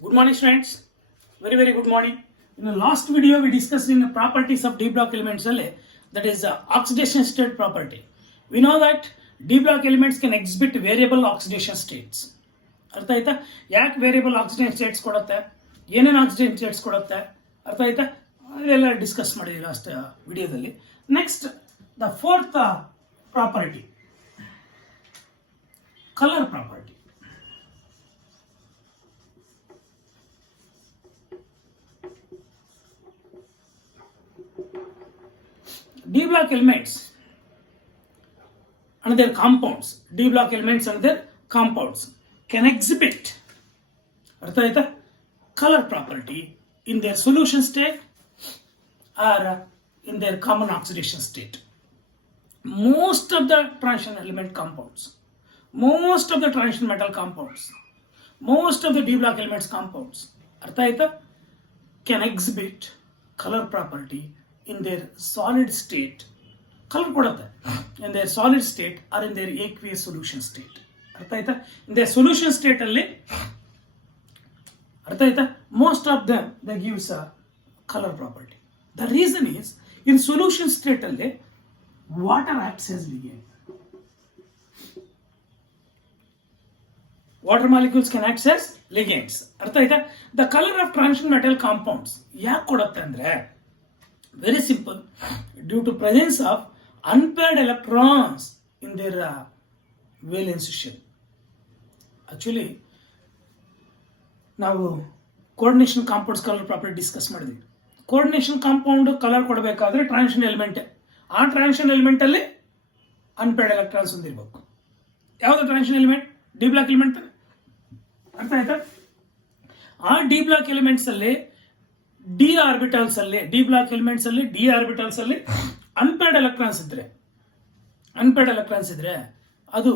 Good morning, students. Very good morning. In the last video, we discussed in the properties of D block elements, that is oxidation state property. We know that D block elements can exhibit variable oxidation states. ಅರ್ಥ ಆಯ್ತಾ? ಯಾಕೆ variable oxidation States ಕೊಡುತ್ತೆ, ಏನೇನು oxidation States ಕೊಡುತ್ತೆ, ಅರ್ಥ ಆಯ್ತಾ? ಅದೆಲ್ಲ discuss ಮಾಡಿದ್ದೀವಿ ಲಾಸ್ಟ್ ವಿಡಿಯೋದಲ್ಲಿ. Next the fourth property, colour property. D block elements and their compounds, D block elements and their compounds can exhibit color property in their solution state or in their common oxidation state. Most of the transition element compounds, most of the transition metal compounds, most of the D block elements compounds can exhibit color property in their solid state, color ಕೊಡುತ್ತೆ, in their solid state or in their aqueous solution state. ಅರ್ಥ ಆಯ್ತಾ? in their solution state ಅಲ್ಲಿ ಅರ್ಥ ಆಯ್ತಾ, most of them they gives a color property. The reason is in solution state ಅಲ್ಲಿ water acts as ligand. Water molecules can act as ligands. ಅರ್ಥ ಆಯ್ತಾ? The color of transition metal compounds ಯಾಕೆ ಕೊಡುತ್ತೆ ಅಂದ್ರೆ, very simple, due to presence of unpaired electrons in their valence shell. Actually ನಾವು coordination compounds colour property discuss ಮಾಡಿದ್ವಿ. Coordination compound colour ಕೊಡಬೇಕಾದ್ರೆ transition element, ಆ transition element ಅಲ್ಲಿ unpaired electrons ಹೊಂದಿರಬೇಕು. ಯಾವುದು transition element? D block element. ಅರ್ಥ ಆಯ್ತಾ? ಆ ಡಿ ಬ್ಲಾಕ್ ಎಲಿಮೆಂಟ್ಸ್ ಅಲ್ಲಿ ಡಿ ಆರ್ಬಿಟಲ್ಸ್ ಅಲ್ಲಿ, ಡಿ ಬ್ಲಾಕ್ ಎಲಿಮೆಂಟ್ಸ್ ಅಲ್ಲಿ ಡಿ ಆರ್ಬಿಟಲ್ಸ್ ಅಲ್ಲಿ ಅನ್ಪೇರ್ಡ್ ಎಲೆಕ್ಟ್ರಾನ್ಸ್ ಇದ್ರೆ ಅದು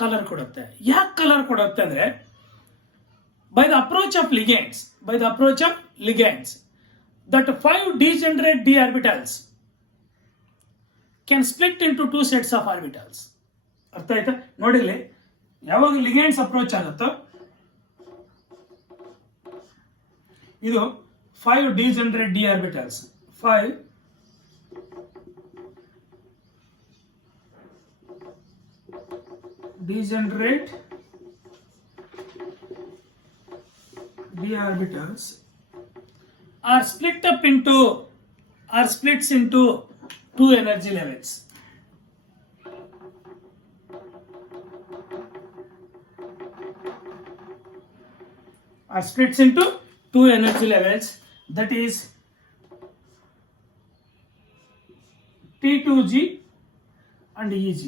ಕಲರ್ ಕೊಡುತ್ತೆ. ಯಾಕೆ ಕಲರ್ ಕೊಡುತ್ತೆ ಅಂದ್ರೆ, by the approach of ligands that 5 degenerate d orbitals can split into 2 sets of orbitals. ಅರ್ಥ ಆಯ್ತಾ? ನೋಡಿಲ್ಲಿ, ಯಾವಾಗ ಲಿಗ್ಯಾಂಡ್ಸ್ ಅಪ್ರೋಚ್ ಆಗುತ್ತೋ ಇದು 5 degenerate d orbitals, 5 degenerate d orbitals are splits into 2 energy levels. Are splits into 2 energy levels, that is T2G and EG.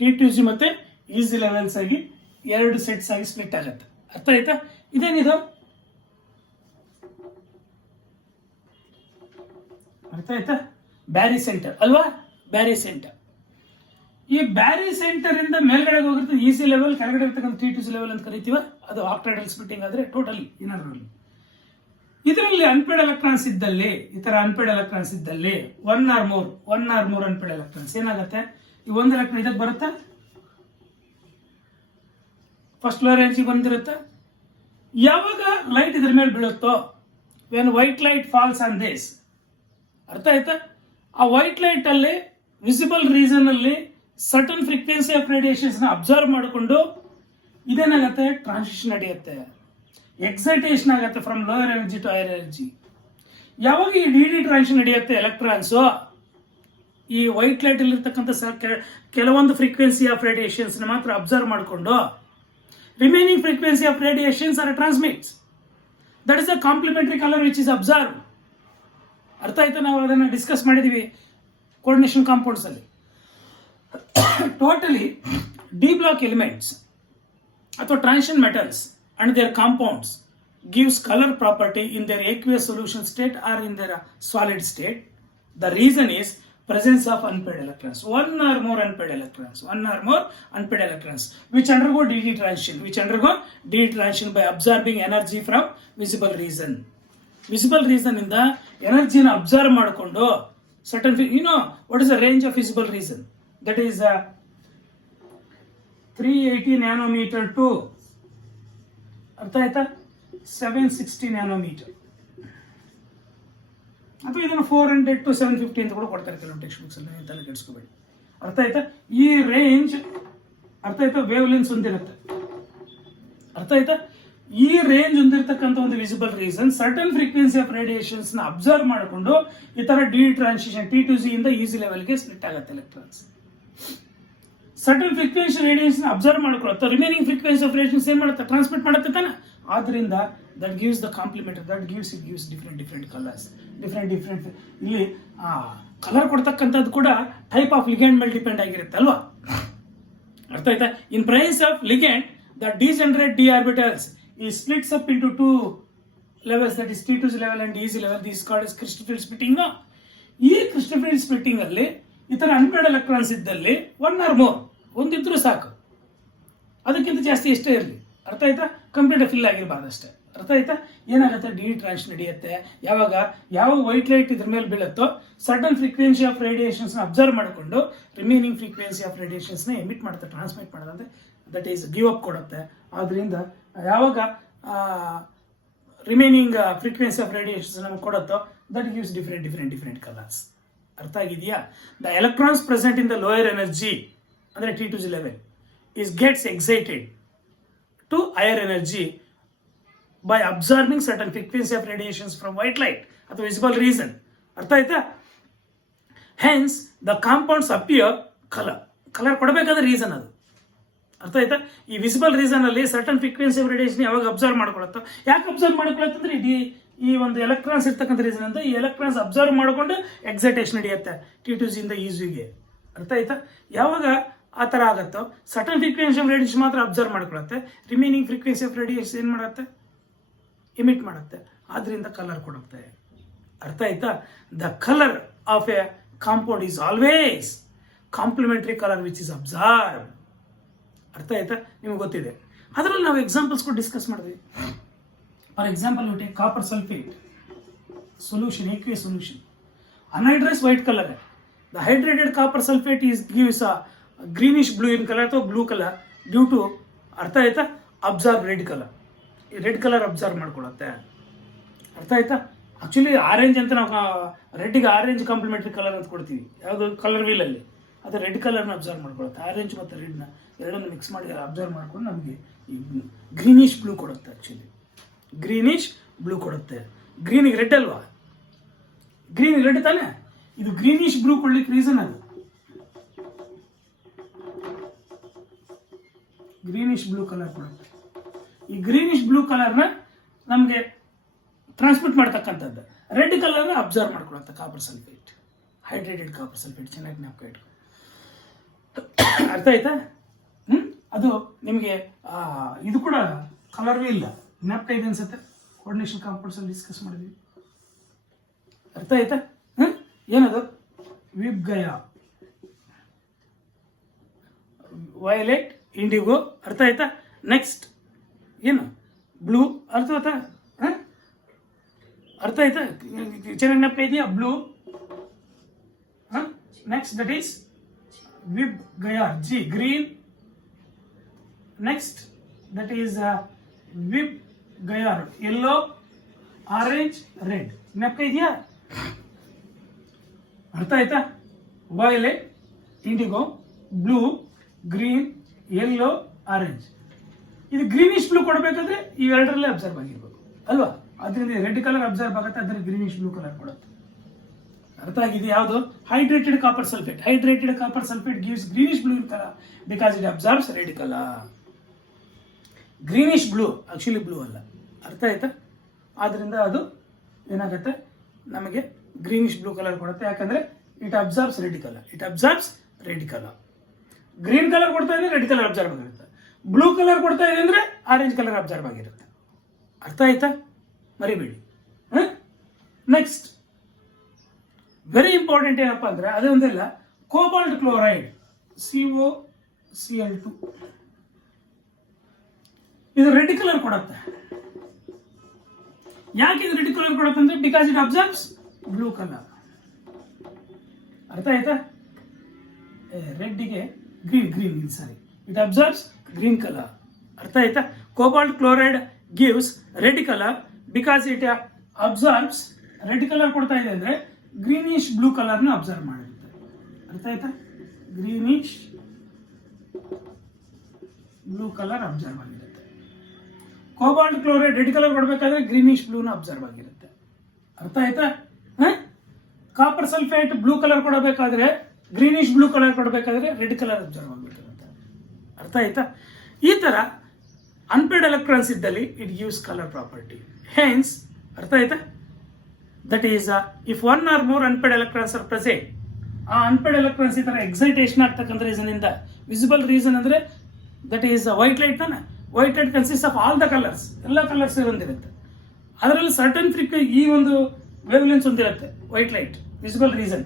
T2G ಮತ್ತೆ EG levels ಆಗಿ 2 sets ಆಗಿ split ಆಗುತ್ತೆ. ಅರ್ಥ ಆಯ್ತಾ? ಇದೇನಿದು? ಅರ್ಥ ಆಯ್ತಾ? ಬ್ಯಾರಿ ಸೆಂಟರ್ ಅಲ್ವಾ? ಬ್ಯಾರಿ ಸೆಂಟರ್. ಈ ಬ್ಯಾರಿ ಸೆಂಟರ್ ಇಂದ ಮೇಲ್ಗಡೆ ಹೋಗಿರ್ತದೆ EC ಲೆವೆಲ್, ಕೆಳಗಡೆ ಇರ್ತಕ್ಕಂಥ T2G ಲೆವೆಲ್ ಅಂತ ಕರಿತೀವ. ಅದು ಆಕ್ಟೈಡಲ್ ಸ್ಪ್ಲಿಟ್ಟಿಂಗ್ ಆದ್ರೆ ಟೋಟಲಿ ಇನ್ನರಲ್ಲಿ. ಇದರಲ್ಲಿ ಅನ್ಪೇರ್ಡ್ ಎಲೆಕ್ಟ್ರಾನ್ಸ್ ಇದ್ದಲ್ಲಿ, ಈ ತರ ಅನ್ಪೇರ್ಡ್ ಎಲೆಕ್ಟ್ರಾನ್ಸ್ ಇದ್ದಲ್ಲಿ 1 or more ಅನ್ಪೇರ್ಡ್ ಎಲೆಕ್ಟ್ರಾನ್ಸ್ ಏನಾಗುತ್ತೆ, ಈ ಒಂದು ಎಲೆಕ್ಟ್ರಾನ್ ಇದಕ್ಕೆ ಬರುತ್ತೆ, ಫಸ್ಟ್ ಲೋಯರ್ ಎನರ್ಜಿ ಬಂದಿರುತ್ತೆ. ಯಾವಾಗ ಲೈಟ್ ಇದ್ರ ಮೇಲೆ ಬೀಳುತ್ತೋ, when white light falls on this, ಅರ್ಥ ಆಯ್ತಾ, ಆ ವೈಟ್ ಲೈಟ್ ಅಲ್ಲಿ ವಿಸಿಬಲ್ ರೀಸನ್ ಅಲ್ಲಿ ಸರ್ಟನ್ ಫ್ರೀಕ್ವೆನ್ಸಿ ಆಫ್ ರೇಡಿಯೇಷನ್ಸ್ ನ ಅಬ್ಸರ್ವ್ ಮಾಡಿಕೊಂಡು ಇದೇನಾಗತ್ತೆ, ಟ್ರಾನ್ಸಿಷನ್ ನಡೆಯುತ್ತೆ, ಎಕ್ಸೈಟೇಷನ್ ಆಗುತ್ತೆ from lower energy to higher energy. ಯಾವಾಗ ಈ ಡಿ ಟ್ರಾನ್ಸಿಷನ್ ನಡೆಯುತ್ತೆ, ಎಲೆಕ್ಟ್ರಾನ್ಸ್ ಈ ವೈಟ್ ಲೈಟ್ ಅಲ್ಲಿ ಇರ್ತಕ್ಕಂಥ ಕೆಲವೊಂದು ಫ್ರೀಕ್ವೆನ್ಸಿ ಆಫ್ ರೇಡಿಯೇಷನ್ಸ್ ಮಾತ್ರ ಅಬ್ಸರ್ವ್ ಮಾಡಿಕೊಂಡು remaining frequency of radiations are transmits. That is the complementary color which is observed. ಅರ್ಥ ಆಯ್ತಾ? ನಾವು ಅದನ್ನು ಡಿಸ್ಕಸ್ ಮಾಡಿದೀವಿ ಕೋಆರ್ಡಿನೇಷನ್ ಕಾಂಪೌಂಡ್ಸ್ ಅಲ್ಲಿ. ಟೋಟಲಿ ಡಿ ಬ್ಲಾಕ್ ಎಲಿಮೆಂಟ್ಸ್ ಅಥವಾ transition metals and their compounds gives color property in their aqueous solution state or in their solid state. The reason is presence of unpaired electrons, one or more unpaired electrons which undergo dd transition by absorbing energy from visible region ಇಂದ ಎನರ್ಜಿನ observe ಮಾಡಿಕೊಂಡು certain, what is the range of visible region? That is 380 nanometre to ಅರ್ಥ ಆಯ್ತಾ 760 nanometre, ಅಥವಾ ಇದನ್ನು 400 to 750 ಅಂತ ಕೂಡ ಕೊಡ್ತಾರೆ ಕೆಲವು ಟೆಕ್ಸ್ಟ್ ಬುಕ್ಸ್ ಅಲ್ಲಿ, ನೀವು ತಲೆ ಕೆಡಿಸ್ಕೋಬೇಡಿ. ಅರ್ಥ ಆಯ್ತಾ? ಈ ರೇಂಜ್ ಅರ್ಥ ಆಯ್ತಾ ವೇವ್ ಲೆನ್ಸ್ ಹೊಂದಿರುತ್ತೆ. ಅರ್ಥ ಆಯ್ತಾ? ಈ ರೇಂಜ್ ಹೊಂದಿರತಕ್ಕಂಥ ಒಂದು visible region certain frequency of radiations ನ ಅಬ್ಸರ್ವ್ ಮಾಡಿಕೊಂಡು ಈ ತರ ಡಿ ಟ್ರಾನ್ಸಿಷನ್ T2Z ಇಂದ ಈಸಿ ಲೆವೆಲ್ಗೆ ಸ್ಪ್ಲಿಟ್ ಆಗುತ್ತೆ electrons. Certain frequency radiation absorb ಮಾಡ್ಕೊಳುತ್ತೆ, ರಿಮೈನಿಂಗ್ ಫ್ರೀಕ್ವೆನ್ಸಿ ಆಫ್ ರೇಡಿಯೇಷನ್ಸ್ ಏನ್ ಮಾಡುತ್ತೆ, ಟ್ರಾನ್ಸ್ಮಿಟ್ ಮಾಡುತ್ತೆ ತಾನೆ. ಆದ್ರಿಂದ that gives the complementary, that gives different colours, different ಇಲ್ಲಿ ಕಲರ್ ಕೊಡ್ತಕ್ಕಂಥದ್ದು ಕೂಡ ಟೈಪ್ ಆಫ್ ಲಿಗ್ಯಾಂಡ್ ಮೇಲೆ ಡಿಪೆಂಡ್ ಆಗಿರುತ್ತೆ ಅಲ್ವಾ. ಅರ್ಥ ಆಯ್ತಾ? In price of ligand the degenerate d orbitals ಈ splits up into 2 levels, that is T2Z level and EZ level. This is called as crystal field splitting. ಈ crystal field splitting ಅಲ್ಲಿ ಈ ತರ ಅನ್ಪೇರ್ಡ್ ಎಲೆಕ್ಟ್ರಾನ್ಸ್ ಇದ್ದಲ್ಲಿ 1 or more ಒಂದಿದ್ರು ಸಾಕು, ಅದಕ್ಕಿಂತ ಜಾಸ್ತಿ ಎಷ್ಟೇ ಇರಲಿ. ಅರ್ಥ ಆಯ್ತಾ? ಕಂಪ್ಲೀಟ್ ಫಿಲ್ ಆಗಿರಬಾರ್ದು ಅಷ್ಟೇ. ಅರ್ಥ ಆಯ್ತಾ? ಏನಾಗುತ್ತೆ, ಡಿ ಟ್ರಾನ್ಸ್ ನಡೆಯುತ್ತೆ. ಯಾವಾಗ ಯಾವ ವೈಟ್ ಲೈಟ್ ಇದ್ರ ಮೇಲೆ ಬೀಳುತ್ತೋ certain frequency of radiations observe ಮಾಡಿಕೊಂಡು ರಿಮೈನಿಂಗ್ ಫ್ರೀಕ್ವೆನ್ಸಿ ಆಫ್ ರೇಡಿಯೇಷನ್ಸ್ ನ ಎಮಿಟ್ ಮಾಡುತ್ತೆ, ಟ್ರಾನ್ಸ್ಮಿಟ್ ಮಾಡೋದಂತೆ, ದಟ್ ಈಸ್ ಗಿವ್ ಅಪ್ ಕೊಡುತ್ತೆ. ಆದ್ರಿಂದ ಯಾವಾಗ ರಿಮೈನಿಂಗ್ ಫ್ರೀಕ್ವೆನ್ಸಿ ಆಫ್ ರೇಡಿಯೇಷನ್ಸ್ ನಮ್ಗೆ ಕೊಡುತ್ತೋ ದಟ್ ಗಿವ್ಸ್ ಡಿಫ್ರೆಂಟ್ ಕಲರ್ಸ್. ಅರ್ಥ ಆಗಿದೆಯಾ? The electrons present in the lower energy ಅಂದ್ರೆ T2Z level is gets excited to higher energy by absorbing certain frequency of radiations from white light at the visible region. ಅರ್ಥ ಆಯ್ತಾ? Hence the compounds appear colour ಕೊಡಬೇಕಾದ reason ಅದು. ಅರ್ಥ ಆಯ್ತಾ? ಈ visible region ಅಲ್ಲಿ certain frequency of radiation ಯಾವಾಗ observe ಮಾಡ್ಕೊಳತ್ತೋ, ಯಾಕೆ ಅಬ್ಸರ್ವ್ ಮಾಡ್ಕೊಳತ್ತಂದ್ರೆ ಈ ಒಂದು ಎಲೆಕ್ಟ್ರಾನ್ಸ್ ಇರ್ತಕ್ಕಂಥ ರೀಸನ್ ಅಂತ ಈ ಎಲೆಕ್ಟ್ರಾನ್ಸ್ ಅಬ್ಸರ್ವ್ ಮಾಡಿಕೊಂಡು ಎಕ್ಸೈಟೇಷನ್ ನಡೆಯುತ್ತೆ T2Z ಇಂದ EZಗೆ. ಅರ್ಥ ಆಯ್ತಾ? ಯಾವಾಗ ಆ ಥರ ಆಗುತ್ತೋ ಸರ್ಟನ್ ಫ್ರೀಕ್ವೆನ್ಸಿ ಆಫ್ ರೇಡಿಯೇಷನ್ ಮಾತ್ರ ಅಬ್ಸರ್ವ್ ಮಾಡ್ಕೊಳುತ್ತೆ, ರಿಮೈನಿಂಗ್ ಫ್ರೀಕ್ವೆನ್ಸಿ ಆಫ್ ರೇಡಿಯೇಷನ್ ಏನು ಮಾಡುತ್ತೆ, ಎಮಿಟ್ ಮಾಡುತ್ತೆ. ಆದ್ರಿಂದ ಕಲರ್ ಕೊಡುತ್ತೆ. ಅರ್ಥ ಆಯ್ತಾ? The colour of a compound is always complementary colour which is observe. ಅರ್ಥ ಆಯ್ತಾ? ನಿಮ್ಗೆ ಗೊತ್ತಿದೆ. ಅದರಲ್ಲಿ ನಾವು ಎಕ್ಸಾಂಪಲ್ಸ್ ಕೂಡ ಡಿಸ್ಕಸ್ ಮಾಡಿದ್ವಿ. For example you take copper sulphate solution, aqueous solution, anhydrous white color. The hydrated copper sulfate gives a greenish blue in color ಅಥವಾ blue colour due to ಅರ್ಥ ಆಯ್ತಾ ಅಬ್ಸರ್ವ್ ರೆಡ್ ಕಲರ್. ಈ red colour observe ಮಾಡ್ಕೊಳುತ್ತೆ. ಅರ್ಥ ಆಯ್ತಾ? Actually orange ಅಂತ ನಾವು ರೆಡ್ಗೆ orange complementary colour ಅಂತ ಕೊಡ್ತೀವಿ ಯಾವುದು ಕಲರ್ ವೀಲಲ್ಲಿ, ಅದು ರೆಡ್ ಕಲರ್ನ ಅಬ್ಸರ್ವ್ ಮಾಡ್ಕೊಳುತ್ತೆ. ಆರೆಂಜ್ ಮತ್ತು ರೆಡ್ನ ಎರಡನ್ನು ಮಿಕ್ಸ್ ಮಾಡಿ ಅಬ್ಸರ್ವ್ ಮಾಡ್ಕೊಂಡು ನಮಗೆ ಈ ಗ್ರೀನಿಶ್ ಬ್ಲೂ ಕೊಡುತ್ತೆ. ಆ್ಯಕ್ಚುಲಿ ಗ್ರೀನಿಶ್ ಬ್ಲೂ ಕೊಡುತ್ತೆ. ಗ್ರೀನಿಗೆ ರೆಡ್ ಅಲ್ವಾ, ಗ್ರೀನ್ ರೆಡ್ ತಾನೆ, ಇದು ಗ್ರೀನಿಶ್ ಬ್ಲೂ ಕೊಡ್ಲಿಕ್ಕೆ ರೀಸನ್ ಅದು. ಗ್ರೀನಿಶ್ ಬ್ಲೂ ಕಲರ್ ಕೊಡುತ್ತೆ. ಈ ಗ್ರೀನಿಶ್ ಬ್ಲೂ ಕಲರ್ನ ನಮಗೆ ಟ್ರಾನ್ಸ್ಮಿಟ್ ಮಾಡ್ತಕ್ಕಂಥದ್ದು. ರೆಡ್ ಕಲರ್ನ ಅಬ್ಸರ್ವ್ ಮಾಡ್ಕೊಳುತ್ತೆ copper sulphate, hydrated copper sulphate. ಚೆನ್ನಾಗಿ ಜ್ಞಾಪಕ ಇಟ್ಕೊ. ಅರ್ಥ ಆಯ್ತಾ? ಅದು ನಿಮಗೆ ಇದು ಕೂಡ ಕಲರ್ವೇ ಇಲ್ಲ, ಜ್ಞಾಪಕ ಇದೆ ಅನ್ಸುತ್ತೆ. ಕೋಆರ್ಡಿನೇಷನ್ ಕಾಂಪೌಂಡ್ಸ್ ಅಲ್ಲಿ ಡಿಸ್ಕಸ್ ಮಾಡಿದ್ವಿ. ಅರ್ಥ ಆಯ್ತಾ? ಏನದು? ವಿಬ್ಗಯ, ವೈಲೆಟ್, ಇಂಡಿಗೋ. ಅರ್ಥ ಆಯ್ತಾ? ನೆಕ್ಸ್ಟ್ ಏನು? ಬ್ಲೂ. ಅರ್ಥ ಆಯ್ತಾ? ಅರ್ಥ ಆಯ್ತಾ? ಚೆನ್ನಾಗಿ ಜ್ಞಾಪಕ ಇದೆಯಾ? Blue. Next that is ವಿಬ್ಗಯ, G green. Next that is ವಿಬ್ಗಯ yellow, orange, red. ಜ್ಞಾಪಕ ಇದೆಯಾ? ಅರ್ಥ ಆಯ್ತಾ? Violet, IndiGo, blue, green, yellow, orange. ಇದು ಗ್ರೀನಿಶ್ ಬ್ಲೂ ಕೊಡಬೇಕಾದ್ರೆ ಇವೆರಡರಲ್ಲೇ ಅಬ್ಸರ್ವ್ ಆಗಿರ್ಬೇಕು ಅಲ್ವಾ. ಅದರಿಂದ ರೆಡ್ ಕಲರ್ ಅಬ್ಸರ್ವ್ ಆಗುತ್ತೆ, ಅದರ ಗ್ರೀನಿಶ್ ಬ್ಲೂ ಕಲರ್ ಕೊಡುತ್ತೆ. ಅರ್ಥ ಆಗಿದೆ? ಯಾವುದು? Hydrated copper sulphate. Hydrated copper sulphate gives greenish blue colour because it observes red colour. Greenish blue actually blue ಅಲ್ಲ. ಅರ್ಥ ಆಯ್ತಾ? ಆದ್ರಿಂದ ಅದು ಏನಾಗುತ್ತೆ, ನಮಗೆ ಗ್ರೀನಿಶ್ ಬ್ಲೂ ಕಲರ್ ಕೊಡುತ್ತೆ. ಯಾಕಂದ್ರೆ it observes red colour. It observes red colour. Green colour ಕೊಡ್ತಾ ಇದೆ, ರೆಡ್ ಕಲರ್ ಅಬ್ಸರ್ವ್ ಆಗಿರುತ್ತೆ. ಬ್ಲೂ ಕಲರ್ ಕೊಡ್ತಾ ಇದೆ ಅಂದ್ರೆ ಆರೆಂಜ್ ಕಲರ್ ಅಬ್ಸರ್ವ್ ಆಗಿರುತ್ತೆ. ಅರ್ಥ ಆಯ್ತಾ? ಮರಿಬೇಡಿ. ನೆಕ್ಸ್ಟ್ ವೆರಿ ಇಂಪಾರ್ಟೆಂಟ್ ಏನಪ್ಪಾ ಅಂದ್ರೆ ಅದೇ ಒಂದಿಲ್ಲ, ಕೋಬಾಲ್ಟ್ ಕ್ಲೋರೈಡ್, COCl2. ಇದು ರೆಡ್ ಕಲರ್ ಕೊಡುತ್ತೆ. ಯಾಕೆ ಇದು ರೆಡ್ ಕಲರ್ ಕೊಡುತ್ತೆ ಅಂದ್ರೆ because it observes blue colour. ಅರ್ಥ ಆಯ್ತಾ? ರೆಡ್ಗೆ green sorry it observes green colour. ಅರ್ಥ ಆಯ್ತಾ? Cobalt chloride gives red colour because it observes red colour ಕೊಡ್ತಾ ಇದೆ ಅಂದ್ರೆ ಗ್ರೀನಿಶ್ ಬ್ಲೂ ಕಲರ್ನ ಅಬ್ಸರ್ವ್ ಮಾಡಿರುತ್ತೆ. ಅರ್ಥ ಆಯ್ತಾ? ಗ್ರೀನಿಶ್ ಬ್ಲೂ ಕಲರ್ ಅಬ್ಸರ್ವ್ ಆಗಿರುತ್ತೆ. ಕೋಬಾಲ್ಟ್ ಕ್ಲೋರೈಡ್ ರೆಡ್ ಕಲರ್ ಕೊಡಬೇಕಾದ್ರೆ ಗ್ರೀನಿಶ್ ಬ್ಲೂನ ಅಬ್ಸರ್ವ್ ಆಗಿರುತ್ತೆ. ಅರ್ಥ ಆಯ್ತಾ? ಕಾಪರ್ ಸಲ್ಫೇಟ್ ಬ್ಲೂ ಕಲರ್ ಕೊಡಬೇಕಾದ್ರೆ ಗ್ರೀನಿಶ್ ಬ್ಲೂ ಕಲರ್ ಕೊಡಬೇಕಾದ್ರೆ ರೆಡ್ ಕಲರ್ ಅಬ್ಸರ್ವ್ ಆಗಬೇಕಿರುತ್ತೆ. ಅರ್ಥ ಆಯ್ತಾ? ಈ ತರ ಅನ್ಪೇಡ್ ಎಲೆಕ್ಟ್ರಾನ್ಸ್ ಇದ್ದಲ್ಲಿ it gives colour property. Hence, ಅರ್ಥ ಆಯ್ತಾ? That is if one or more unpaired electrons are present, ಆ ಅನ್ಪೇಡ್ ಎಲೆಕ್ಟ್ರಾನ್ಸ್ ಈ ತರ ಎಕ್ಸೈಟೇಷನ್ ಆಗ್ತಕ್ಕಂಥ ರೀಸನ್ ಇಂದ, ವಿಸಿಬಲ್ ರೀಸನ್ ಅಂದ್ರೆ ದಟ್ ಈಸ್ ವೈಟ್ ಲೈಟ್ ತಾನೆ. White light consist of all the colours, ಎಲ್ಲ ಕಲರ್ಸ್ ಹೊಂದಿರುತ್ತೆ. ಅದರಲ್ಲಿ ಸರ್ಟನ್ ಈ ಒಂದು ವೇವ್ ಲೆಂತ್ ಹೊಂದಿರುತ್ತೆ white light, visible region.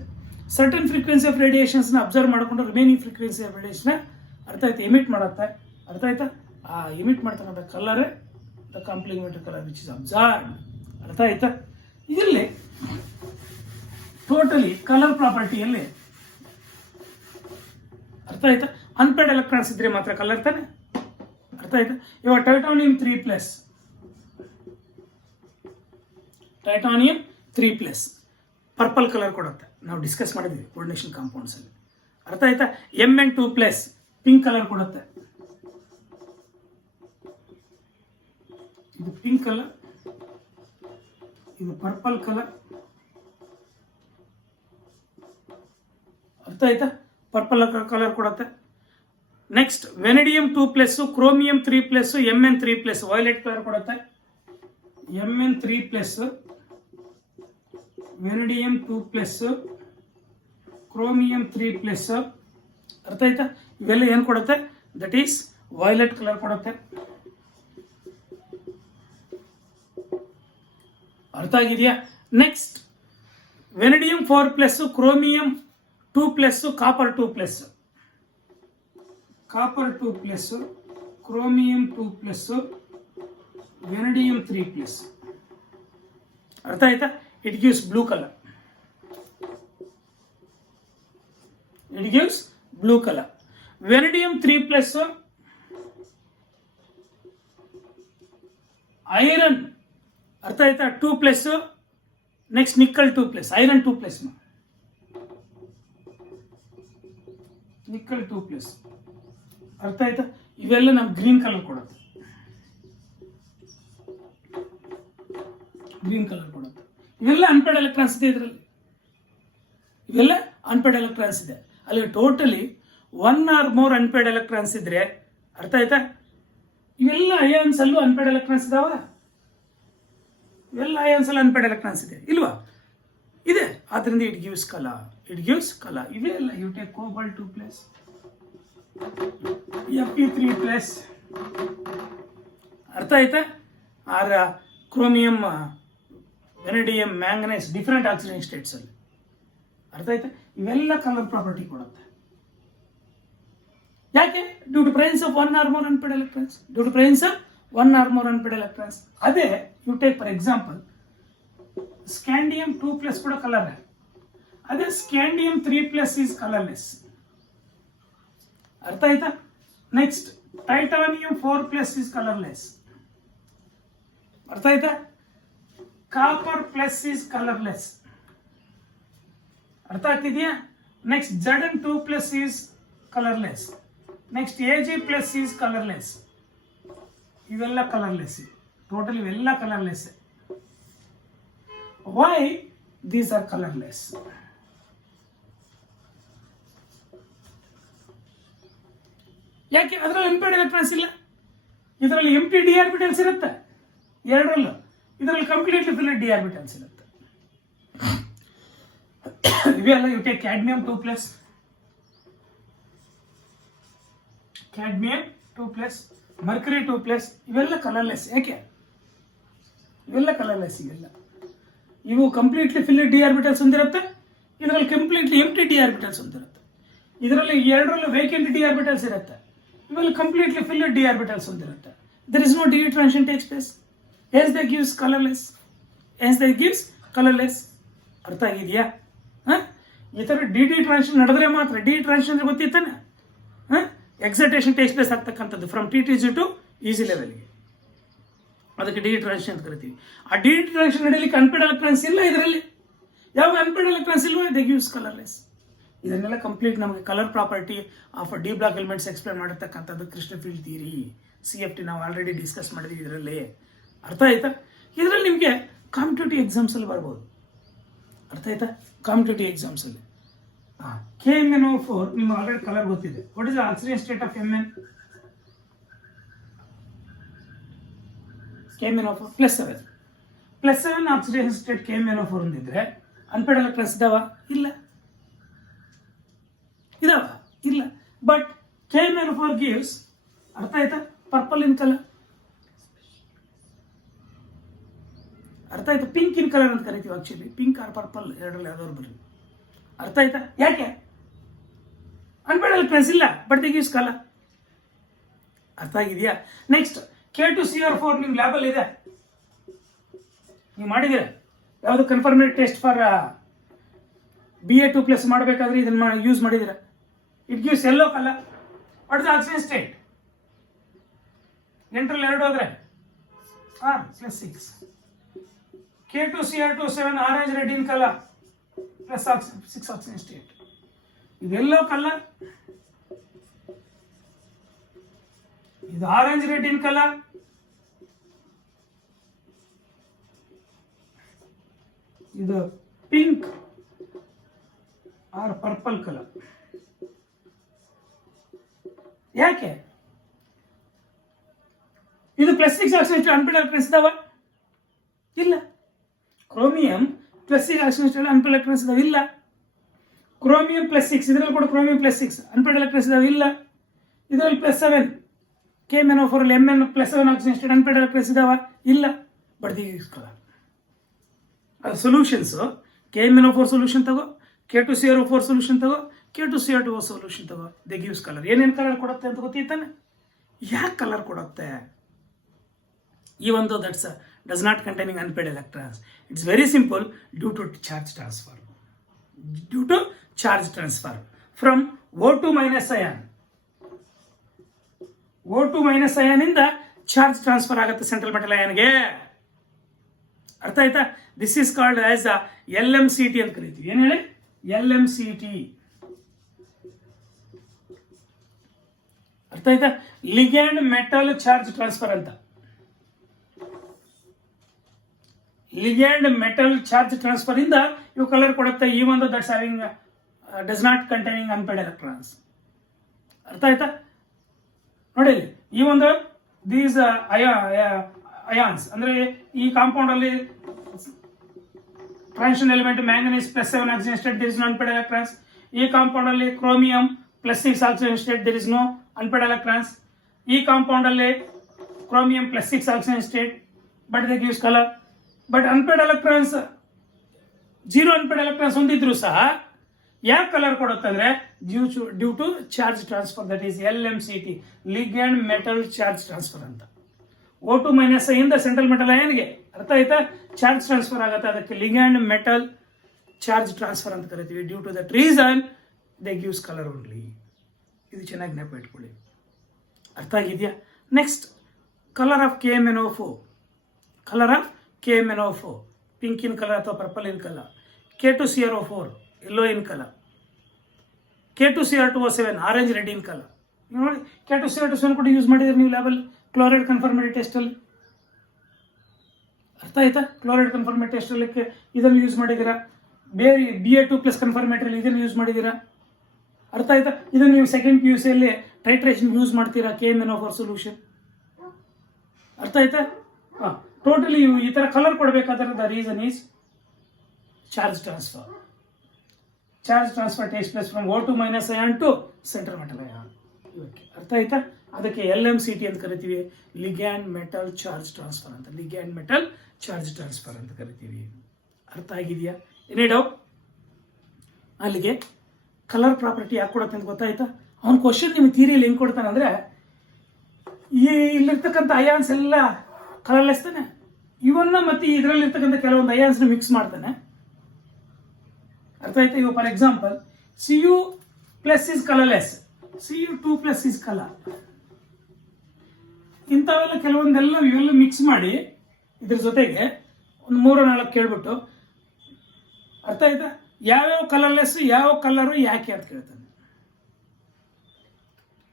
Certain frequency of radiations ನ ಅಬ್ಸರ್ವ್ ಮಾಡಿಕೊಂಡು ರಿಮೈನಿಂಗ್ ಫ್ರೀಕ್ವೆನ್ಸಿ ಆಫ್ ರೇಡಿಯೇಷನ್ ಅರ್ಥ ಆಯ್ತು ಎಮಿಟ್ ಮಾಡುತ್ತೆ. ಅರ್ಥ ಆಯ್ತಾ? ಆ ಎಮಿಟ್ ಮಾಡ್ತಕ್ಕಂಥ colour the complementary colour which is observed. ಅರ್ಥ ಆಯ್ತಾ? ಇದರಲ್ಲಿ ಟೋಟಲಿ ಕಲರ್ ಪ್ರಾಪರ್ಟಿಯಲ್ಲಿ ಅರ್ಥ ಆಯ್ತಾ? ಅನ್ಪೇಡ್ ಎಲೆಕ್ಟ್ರಾನ್ಸ್ ಇದ್ರೆ ಮಾತ್ರ ಕಲರ್ ತಾನೆ. ಅರ್ಥ ಆಯ್ತಾ? ಇವಾಗ ಟೈಟಾನಿಯಂ 3+ ಪರ್ಪಲ್ ಕಲರ್ ಕೊಡುತ್ತೆ. ನಾವು ಡಿಸ್ಕಸ್ ಮಾಡಿದ್ವಿ ಕೋಆರ್ಡಿನೇಷನ್ ಕಾಂಪೌಂಡ್ಸ್ ಅಲ್ಲಿ. ಅರ್ಥ ಆಯ್ತಾ? Mn2+ ಪಿಂಕ್ ಕಲರ್ ಕೊಡುತ್ತೆ. ಇದು ಪಿಂಕ್ ಕಲರ್, ಇದು ಪರ್ಪಲ್ ಕಲರ್. ಅರ್ಥ ಆಯ್ತಾ? ಪರ್ಪಲ್ ಕಲರ್ ಕೊಡುತ್ತೆ. Next vanadium 2+, chromium 3+, Mn3+, violet colour ಕೊಡುತ್ತೆ. Mn3+, ವೆನಿಡಿಯಂ 2+, chromium 3+. ಅರ್ಥ ಆಯ್ತಾ? ಇವೆಲ್ಲ ಏನು ಕೊಡುತ್ತೆ? ದಟ್ ಈಸ್ ವೈಲೆಟ್ ಕಲರ್ ಕೊಡುತ್ತೆ. ಅರ್ಥ ಆಗಿದೆಯಾ? Next vanadium 4+, chromium 2+, copper 2+, chromium 2+, vanadium 3+. ಅರ್ಥ ಆಯ್ತಾ? It gives blue colour. Vanadium 3+, iron. ಅರ್ಥ ಆಯ್ತಾ? 2+, ನೆಕ್ಸ್ಟ್ ನಿಕ್ಕಲ್ 2+, ಐರನ್ 2+, ನಿಕ್ಕಲ್ 2+. ಅರ್ಥ ಆಯ್ತಾ? ಇವೆಲ್ಲ ನಮ್ಗೆ ಗ್ರೀನ್ ಕಲರ್ ಕೊಡುತ್ತೆ. ಇವೆಲ್ಲ ಅನ್ಪೇಡ್ ಎಲೆಕ್ಟ್ರಾನ್ಸ್ ಇದೆ. ಇದರಲ್ಲಿ ಇವೆಲ್ಲ ಅನ್ಪೇಡ್ ಎಲೆಕ್ಟ್ರಾನ್ಸ್ ಇದೆ. ಅಲ್ಲಿ totally 1 or more unpaired electrons ಇದ್ರೆ, ಅರ್ಥ ಆಯ್ತಾ? ಇವೆಲ್ಲ ಅಯಾನ್ಸ್ ಅಲ್ಲೂ ಅನ್ಪೇಡ್ ಎಲೆಕ್ಟ್ರಾನ್ಸ್ ಇದಾವ. ಇವೆಲ್ಲ ಅಯಾನ್ಸ್ ಅಲ್ಲಿ ಅನ್ಪೇಡ್ ಎಲೆಕ್ಟ್ರಾನ್ಸ್ ಇದೆ ಇಲ್ವಾ? ಇದೆ. ಆದ್ರಿಂದ ಇಟ್ ಗಿವ್ಸ್ ಕಲರ್. ಇವೆಲ್ಲ ಯು ಟೇಕ್ ಕೋಬಾಲ್ಟ್ 2+, Fe3+. ಅರ್ಥ ಆಯ್ತಾ? Or chromium, vanadium, manganese, different oxidation states ಅಲ್ಲಿ. ಅರ್ಥ ಆಯ್ತಾ? ಇವೆಲ್ಲ ಕಲರ್ ಪ್ರಾಪರ್ಟಿ ಕೊಡುತ್ತೆ. ಯಾಕೆ? Due to presence of 1 or more unpaired electrons. ಅದೇ you take for example scandium 2+ ಕೂಡ ಕಲರ್. ಅದೇ ಸ್ಕ್ಯಾಂಡಿಯಂ 3+ ಈಸ್ ಕಲರ್ಲೆಸ್. ಅರ್ಥ ಆಯ್ತಾ? Next titanium 4+ is colourless. ಅರ್ಥ ಆಯ್ತಾ? Copper plus is colourless. ಅರ್ಥ ಆಗ್ತಿದೆಯಾ? Next Zn 2+ is colourless. Next Ag+ is colourless. ಇವೆಲ್ಲ ಕಲರ್ಲೆಸ್. ಟೋಟಲ್ ಇವೆಲ್ಲ colourless. Why these are colourless? ಯಾಕೆ? ಅದರಲ್ಲಿ ಅನ್ಪೇಡ್ ಎಲೆಕ್ಟ್ರಾನ್ಸ್ ಇಲ್ಲ. ಇದರಲ್ಲಿ ಎಂಟಿ ಡಿ ಆರ್ಬಿಟಲ್ಸ್ ಇರುತ್ತೆ ಎರಡರಲ್ಲೂ. ಇದರಲ್ಲಿ ಕಂಪ್ಲೀಟ್ಲಿ ಫಿಲ್ಡ್ ಡಿ ಆರ್ಬಿಟಲ್ಸ್ ಇರುತ್ತೆ. ಇವೆಲ್ಲ ಯು ಟೇಕ್ ಕ್ಯಾಡ್ಮಿಯಂ 2+, ಮರ್ಕರಿ 2+, ಇವೆಲ್ಲ ಕಲರ್ಲೆಸ್. ಯಾಕೆ? ಇವೆಲ್ಲ ಕಲರ್ಲೆಸ್. ಇವು ಕಂಪ್ಲೀಟ್ಲಿ ಫಿಲ್ಡ್ ಡಿ ಆರ್ಬಿಟಲ್ಸ್ ಹೊಂದಿರುತ್ತೆ. ಇದರಲ್ಲಿ ಕಂಪ್ಲೀಟ್ಲಿ ಎಂಟಿ ಡಿ ಆರ್ಬಿಟಲ್ಸ್ ಹೊಂದಿರುತ್ತೆ. ಇದರಲ್ಲಿ ಎರಡರಲ್ಲೂ ವೇಕೆಂಟ್ ಡಿ ಆರ್ಬಿಟಲ್ಸ್ ಇರುತ್ತೆ. ಇವೆಲ್ಲ ಕಂಪ್ಲೀಟ್ಲಿ ಫಿಲ್ಡ್ ಡಿ ಆರ್ಬಿಟಲ್ಸ್ ಹೊಂದಿರುತ್ತೆ. There is no d transition takes place. Hence they gives colorless. ಅರ್ಥ ಆಗಿದೆಯಾ? ಈ ಥರ ಡಿ ಟ್ರಾನ್ಸಿಷನ್ ನಡೆದ್ರೆ ಮಾತ್ರ. ಡಿ ಟ್ರಾನ್ಸಿಷನ್ ಗೊತ್ತಿತ್ತಾನೆ. ಎಕ್ಸೈಟೇಷನ್ ಟೇಕ್ಸ್ ಪ್ಲೇಸ್ ಆಗ್ತಕ್ಕಂಥದ್ದು ಫ್ರಮ್ TTG ಟು ಈಸಿ ಲೆವೆಲ್ಗೆ, ಅದಕ್ಕೆ ಡಿ ಟ್ರಾನ್ಸಿಷನ್ ಅಂತ ಕರಿತೀವಿ. ಆ ಡಿ ಟ್ರಾನ್ಸಿಷನ್ ನಡೀಲಿಕ್ಕೆ ಅನ್ಪೇಡ್ ಎಲೆಕ್ಟ್ರಾನ್ಸ್ ಇಲ್ಲ ಇದರಲ್ಲಿ. ಯಾವ ಅನ್ಪೇಡ್ ಎಲೆಕ್ಟ್ರಾನ್ಸ್ ಇಲ್ವೋ ದೇ ಗಿವ್ಸ್ ಕಲರ್ಲೆಸ್. ಇದನ್ನೆಲ್ಲ ಕಂಪ್ಲೀಟ್ ನಮಗೆ colour property of D block elements explain ಮಾಡಿರ್ತಕ್ಕಂಥದ್ದು ಕ್ರಿಸ್ಟಲ್ ಫೀಲ್ಡ್ ಥಿಯರಿ, CFT ನಾವು ಆಲ್ರೆಡಿ ಡಿಸ್ಕಸ್ ಮಾಡಿದ್ವಿ ಇದರಲ್ಲಿ. ಅರ್ಥ ಆಯ್ತಾ? ಇದರಲ್ಲಿ ನಿಮಗೆ ಕಾಂಪಿಟೇಟಿವ್ ಎಕ್ಸಾಮ್ಸಲ್ಲಿ ಬರ್ಬೋದು. ಅರ್ಥ ಆಯ್ತಾ? ಕಾಂಪಿಟೇಟಿವ್ ಎಕ್ಸಾಮ್ಸಲ್ಲಿ KMnO4 ನಿಮ್ಗೆ ಆಲ್ರೆಡಿ ಕಲರ್ ಗೊತ್ತಿದೆ. What is the oxidant state of Mn? KMnO4 +7 oxidation state KMnO4 ಹೊಂದಿದ್ರೆ ಅನ್ಪೇಡ್ ಎಲೆಕ್ಟ್ರಾನ್ಸ್ ಇದಾವ? ಇಲ್ಲ. ಬಟ್ KMnO4 ಗಿವ್ಸ್, ಅರ್ಥ ಆಯ್ತಾ, ಪರ್ಪಲ್ ಇನ್ ಕಲರ್. ಅರ್ಥ ಆಯ್ತಾ? ಪಿಂಕ್ ಇನ್ ಕಲರ್ ಅಂತ ಕರಿತೀವಿ. ಆಕ್ಚುಲಿ ಪಿಂಕ್ ಆರ್ ಪರ್ಪಲ್ ಎರಡರಲ್ಲಿ ಯಾವ್ದಾದ್ರು ಬರ್ರಿ. ಅರ್ಥ ಆಯ್ತಾ? ಯಾಕೆ? ಅನ್ಪೇಡ್ ಎಲೆಕ್ಟ್ರಾನ್ಸ್ ಇಲ್ಲ, ಬಟ್ ದೇ ಗಿವ್ಸ್ ಕಲರ್. ಅರ್ಥ ಆಗಿದೆಯಾ? ನೆಕ್ಸ್ಟ್ K2Cr4 ನಿಮ್ಮ ಲ್ಯಾಬಲ್ಲಿ ಇದೆ, ನೀವು ಮಾಡಿದ್ದೀರ. ಯಾವುದು ಕನ್ಫರ್ಮೇಟರಿ ಟೆಸ್ಟ್ ಫಾರ್ Ba2+ ಮಾಡಬೇಕಾದ್ರೆ ಇದನ್ನ ಯೂಸ್ ಮಾಡಿದ್ದೀರ. It gives yellow colour. What is the oxygen state? ಎಂಟ್ರಲ್ಲಿ 2 ಹೋದ್ರೆ R+6. K2Cr2 orange red in colour +6 oxygen state. ಇದು ಯೆಲ್ಲೋ ಕಲರ್, ಇದು ಆರೆಂಜ್ ರೆಡ್ ಇನ್ ಕಲರ್, ಇದು ಪಿಂಕ್ ಆರ್ ಪರ್ಪಲ್ ಕಲರ್. ಯಾಕೆ? ಇದು +6 ಆಕ್ಸಿಜನ್ ಅನ್ಪೇಡ್ ಎಲೆಕ್ಟ್ರಾನ್ಸ್ ಇದಾವ? ಇಲ್ಲ. ಕ್ರೋಮಿಯಂ +6 ಆಕ್ಸಿಜನ್ ಅನ್ಪೇಡ್ ಎಲೆಕ್ಟ್ರಾನ್ಸ್ ಇದಾವ? ಇಲ್ಲ. ಕ್ರೋಮಿಯಂ +6 ಇದರಲ್ಲಿ ಕೂಡ ಕ್ರೋಮಿಯಂ +6 ಅನ್ಪೇಡ್ ಎಲೆಕ್ಟ್ರಾನ್ಸ್ ಇದಾವ? ಇಲ್ಲ. ಇದರಲ್ಲಿ +7 KMnO4 ಅಲ್ಲಿ Mn +7 ಆಕ್ಸಿಜನ್ ಅನ್ಪೇಡ್ ಎಲೆಕ್ಟ್ರಾನ್ಸ್ ಇದಾವ? ಇಲ್ಲ. But the colour. ಅದು ಸೊಲ್ಯೂಷನ್ಸ್. KMnO4 ಸೊಲ್ಯೂಷನ್ ತಗೋ, K2Cr4 ಸೊಲ್ಯೂಷನ್ ತಗೋ, K2Cr2 ಸೊಲ್ಯೂಷನ್ ತಗೋ, ದೇ ಗಿವ್ಸ್ ಕಲರ್. ಏನೇನು ಕಲರ್ ಕೊಡುತ್ತೆ ಅಂತ ಗೊತ್ತಿತ್ತಾನೆ? ಯಾಕೆ ಕಲರ್ ಕೊಡುತ್ತೆ? ಈ ಒಂದು that's does not containing unpaired electrons. It's very simple. Due to charge transfer from O2 ion. O2 ion ಇಂದ ಚಾರ್ಜ್ ಟ್ರಾನ್ಸ್ಫರ್ ಆಗುತ್ತೆ ಸೆಂಟ್ರಲ್ ಮೆಟಲ್ ಅಯಾನ್ಗೆ. ಅರ್ಥ ಆಯ್ತಾ? This is called as LMCT ಅಂತ ಕರಿತೀವಿ. ಏನ್ ಹೇಳಿ? LMCT. ಅರ್ಥ ಆಯ್ತಾ? ಲಿಗ್ಯಾಂಡ್ ಮೆಟಲ್ ಚಾರ್ಜ್ ಟ್ರಾನ್ಸ್ಫರ್ ಅಂತ. ಲಿಗ್ಯಾಂಡ್ ಮೆಟಲ್ ಚಾರ್ಜ್ ಟ್ರಾನ್ಸ್ಫರ್ ಇಂದ ಇವು ಕಲರ್ ಕೊಡುತ್ತೆ. ಈ ಒಂದು that's having does not containing unpaired electrons. ಅರ್ಥ ಆಯ್ತಾ? ನೋಡಿ, ಈ ಒಂದು ದೀಸ್ ಅಯಾನ್ಸ್ ಅಂದ್ರೆ ಈ ಕಾಂಪೌಂಡ್ ಅಲ್ಲಿ transition element manganese +7 oxygen state, there is no unpaired electrons. ಈ ಕಾಂಪೌಂಡ್ ಅಲ್ಲಿ chromium +6 oxygen state, there is no unpaired electrons. ಈ ಕಾಂಪೌಂಡ್ ಅಲ್ಲಿ chromium +6 oxygen state, but they gives colour. But unpaired electrons 0 unpaired electrons ಹೊಂದಿದ್ರು ಸಹ ಯಾಕೆ colour ಕೊಡುತ್ತೆ ಅಂದ್ರೆ due to charge transfer. That is LMCT, ligand metal charge transfer ಅಂತ. O2- ಇಂದ central metal ಅಯಾನ್ಗೆ, ಅರ್ಥ ಆಯ್ತಾ, ಚಾರ್ಜ್ ಟ್ರಾನ್ಸ್ಫರ್ ಆಗುತ್ತೆ. ಅದಕ್ಕೆ ಲಿಗ್ಯಾಂಡ್ ಮೆಟಲ್ ಚಾರ್ಜ್ ಟ್ರಾನ್ಸ್ಫರ್ ಅಂತ ಕರಿತೀವಿ. Due to that reason they gives colour only. ಇದು ಚೆನ್ನಾಗಿ ನೆನಪು ಇಟ್ಕೊಳ್ಳಿ. ಅರ್ಥ ಆಗಿದೆಯಾ? Next colour of KMnO4 pink in colour ಅಥವಾ purple in colour. K2Cr4 yellow in colour. K2Cr2 orange red in colour. ನೀವು ನೋಡಿ, K2Cr2 ಕೂಡ ಯೂಸ್ ಮಾಡಿದ್ರೆ ನೀವು ಲ್ಯಾಬಲ್ ಕ್ಲೋರೈಡ್ ಕನ್ಫರ್ಮೇಟರಿ ಟೆಸ್ಟಲ್ಲಿ. ಅರ್ಥ ಆಯ್ತಾ? ಕ್ಲೋರೈಡ್ ಕನ್ಫರ್ಮೇಟರಿ ಟೆಸ್ಟಲ್ಲಿ ಇದನ್ನು ಯೂಸ್ ಮಾಡಿದ್ದೀರಾ. ಬೇರೆ Ba2+ ಕನ್ಫರ್ಮೇಟರಿ ಇದನ್ನು ಯೂಸ್ ಮಾಡಿದ್ದೀರಾ. ಅರ್ಥ ಆಯ್ತಾ? ಇದನ್ನು ನೀವು ಸೆಕೆಂಡ್ PUCಯಲ್ಲಿ ಟೈಟ್ರೇಷನ್ ಯೂಸ್ ಮಾಡ್ತೀರಾ KMnO4 ಸೊಲ್ಯೂಷನ್. ಅರ್ಥ ಆಯ್ತಾ? ಟೋಟಲಿ ಈ ತರ ಕಲರ್ ಕೊಡಬೇಕಾದ್ರೆ the reason is charge transfer. Charge transfer takes place from O2- ion to central metal ion. ಅರ್ಥ ಆಯ್ತಾ? ಅದಕ್ಕೆ LMCT ಅಂತ ಕರಿತೀವಿ, ಲಿಗ್ಯಾಂಡ್ ಮೆಟಲ್ ಚಾರ್ಜ್ ಟ್ರಾನ್ಸ್ಫರ್ ಅಂತ. ಲಿಗ್ಯಾಂಡ್ ಮೆಟಲ್ ಚಾರ್ಜ್ ಟ್ರಾನ್ಸ್ಫರ್ ಅಂತ ಕರಿತೀವಿ. ಅರ್ಥ ಆಗಿದೆಯಾ? ಏನೇ ಡೌಟ್? ಅಲ್ಲಿಗೆ ಕಲರ್ ಪ್ರಾಪರ್ಟಿ ಯಾಕೆ ಕೊಡುತ್ತೆ ಅಂತ ಗೊತ್ತಾಯ್ತಾ? ಅವ್ನ ಕ್ವಶನ್ ನಿಮ್ಗೆ ಥಿಯರಿಯಲ್ಲಿ ಹೆಂಗೆ ಕೊಡ್ತಾನಂದ್ರೆ, ಈ ಇಲ್ಲಿರ್ತಕ್ಕಂಥ ಅಯಾನ್ಸ್ ಎಲ್ಲ ಕಲರ್ಲೆಸ್ ತಾನೆ, ಇವನ್ನ ಮತ್ತೆ ಇದರಲ್ಲಿರ್ತಕ್ಕಂಥ ಕೆಲವೊಂದು ಅಯಾನ್ಸ್ನ ಮಿಕ್ಸ್ ಮಾಡ್ತಾನೆ. ಅರ್ಥ ಆಯ್ತಾ? ಇವಾಗ for example Cu+ is colourless, Cu2+ is colour. ಇಂಥವೆಲ್ಲ ಕೆಲವೊಂದೆಲ್ಲ ಇವೆಲ್ಲ ಮಿಕ್ಸ್ ಮಾಡಿ ಇದ್ರ ಜೊತೆಗೆ ಒಂದು 3-4 ಕೇಳ್ಬಿಟ್ಟು ಅರ್ಥ ಆಯ್ತಾ, ಯಾವ್ಯಾವ ಕಲರ್ಲೆಸ್ ಯಾವ ಕಲರು ಯಾಕೆ ಅಂತ ಕೇಳ್ತಾನೆ.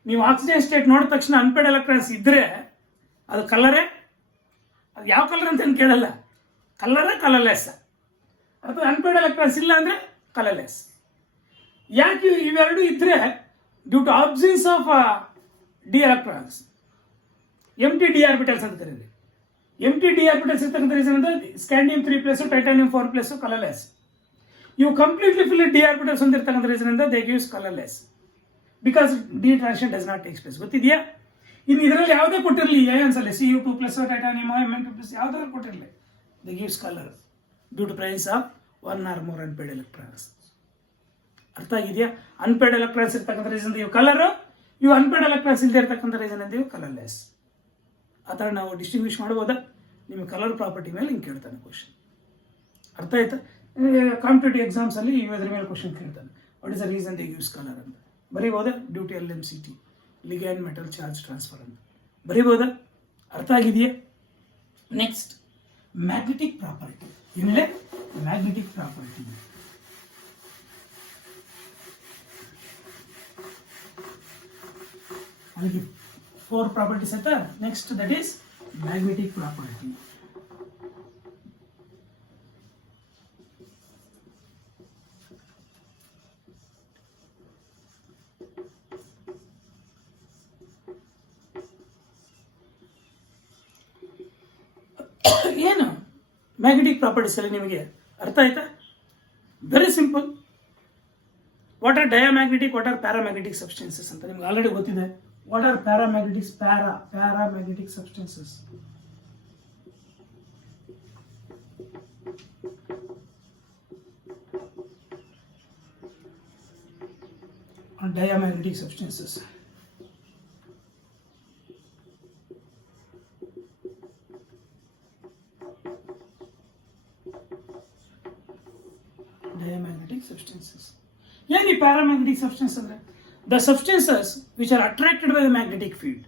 ನೀವು ಆಕ್ಸಿಜನ್ ಸ್ಟೇಟ್ ನೋಡಿದ ತಕ್ಷಣ ಅನ್ಪೇಡ್ ಎಲೆಕ್ಟ್ರಾನ್ಸ್ ಇದ್ರೆ ಅದು ಕಲರೇ, ಅದು ಯಾವ ಕಲರ್ ಅಂತ ಏನು ಕೇಳಲ್ಲ, ಕಲರ್ಲೆಸ್. ಅಥವಾ ಅನ್ಪೇಡ್ ಎಲೆಕ್ಟ್ರಾನ್ಸ್ ಇಲ್ಲ ಅಂದ್ರೆ ಕಲರ್ಲೆಸ್. ಯಾಕೆ ಇವೆರಡು ಇದ್ರೆ due to absence of d electrons, empty d orbitals ಅಂತ ಕರೀರಿ. ಎಂಟಿ ಡಿ ಆರ್ಬಿಟಲ್ಸ್ ಇರ್ತಕ್ಕಂಥ ರೀಸನ್ ಅಂದ್ರೆ ಸ್ಕ್ಯಾಂಡಿಯಂ 3+, ಟೈಟಾನಿಯಂ 4+, ಕಲರ್ಲೆಸ್. ಇವು ಕಂಪ್ಲೀಟ್ಲಿ ಫಿಲ್ ಡಿ ಆರ್ಬಿಟಲ್ಸ್ ಹೊಂದಿರ್ತಕ್ಕಂಥ ರೀಸನ್ ಅಂದ್ರೆ they gives colourless because d transition does not take place. ಗೊತ್ತಿದೆಯಾ? ಇನ್ನು ಇದರಲ್ಲಿ ಯಾವುದೇ ಕೊಟ್ಟಿರಲಿ ಏನ್ಸ್ ಅಲ್ಲಿ Cu2+, ಟೈಟಾನಿಯಂ, Mn2+, ಯಾವ್ದಾದ್ರು ಕೊಟ್ಟಿರಲಿ, they gives colour due to presence of 1 or more unpaired electrons. ಅರ್ಥ ಆಗಿದೆಯಾ? ಅನ್ಪೇಡ್ ಎಲೆಕ್ಟ್ರಾನ್ಸ್ ಇರ್ತಕ್ಕಂಥ ರೀಸನ್ ಇವು ಕಲರ್, ಇವು ಅನ್ಪೇಡ್ ಎಲೆಕ್ಟ್ರಾನ್ಸ್ ಇಲ್ಲದೆ ಇರ್ತಕ್ಕಂಥ ರೀಸನ್ ಅಂತೀವಿ ಕಲರ್ಲೆಸ್. ಆ ಥರ ನಾವು ಡಿಸ್ಟಿಂಗ್ವಿಷ್ ಮಾಡ್ಬೋದಾ? ನಿಮಗೆ ಕಲರ್ ಪ್ರಾಪರ್ಟಿ ಮೇಲೆ ಹಿಂಗೆ ಕೇಳ್ತಾನೆ ಕ್ವಶನ್. ಅರ್ಥ ಆಯ್ತಾ? ಕಾಂಪಿಟೇಟಿವ್ ಎಕ್ಸಾಮ್ಸ್ ಅಲ್ಲಿ ಇದ್ರ ಮೇಲೆ ಕ್ವಶನ್ ಕೇಳ್ತಾನೆ, what is the reason they use colour ಅಂತ. ಬರೀಬೋದಾ? Due to LMCT, ligand metal charge transfer ಅಂತ ಬರೀಬೋದಾ? ಅರ್ಥ ಆಗಿದೆಯಾ? Next magnetic property. ಇಲ್ಲೇ ಮ್ಯಾಗ್ನೆಟಿಕ್ ಪ್ರಾಪರ್ಟಿ. ಅದಕ್ಕೆ 4 ಪ್ರಾಪರ್ಟೀಸ್ ಆಯ್ತಾ. Next that is magnetic property. ಏನು ಮ್ಯಾಗ್ನೆಟಿಕ್ ಪ್ರಾಪರ್ಟೀಸ್ ಅಲ್ಲಿ ನಿಮಗೆ ಅರ್ಥ ಆಯ್ತಾ? Very simple. What are diamagnetic, what are paramagnetic substances ಅಂತ ನಿಮ್ಗೆ ಆಲ್ರೆಡಿ ಗೊತ್ತಿದೆ. What are paramagnetics? Paramagnetic substances. Diamagnetic substances. Diamagnetic substances. ಏನು ಈ ಪ್ಯಾರಾಮ್ಯಾಗ್ನೆಟಿಕ್ ಸಬ್ಸ್ಟೆನ್ಸ್ ಅಂದ್ರೆ? The substances which are attracted by the magnetic field.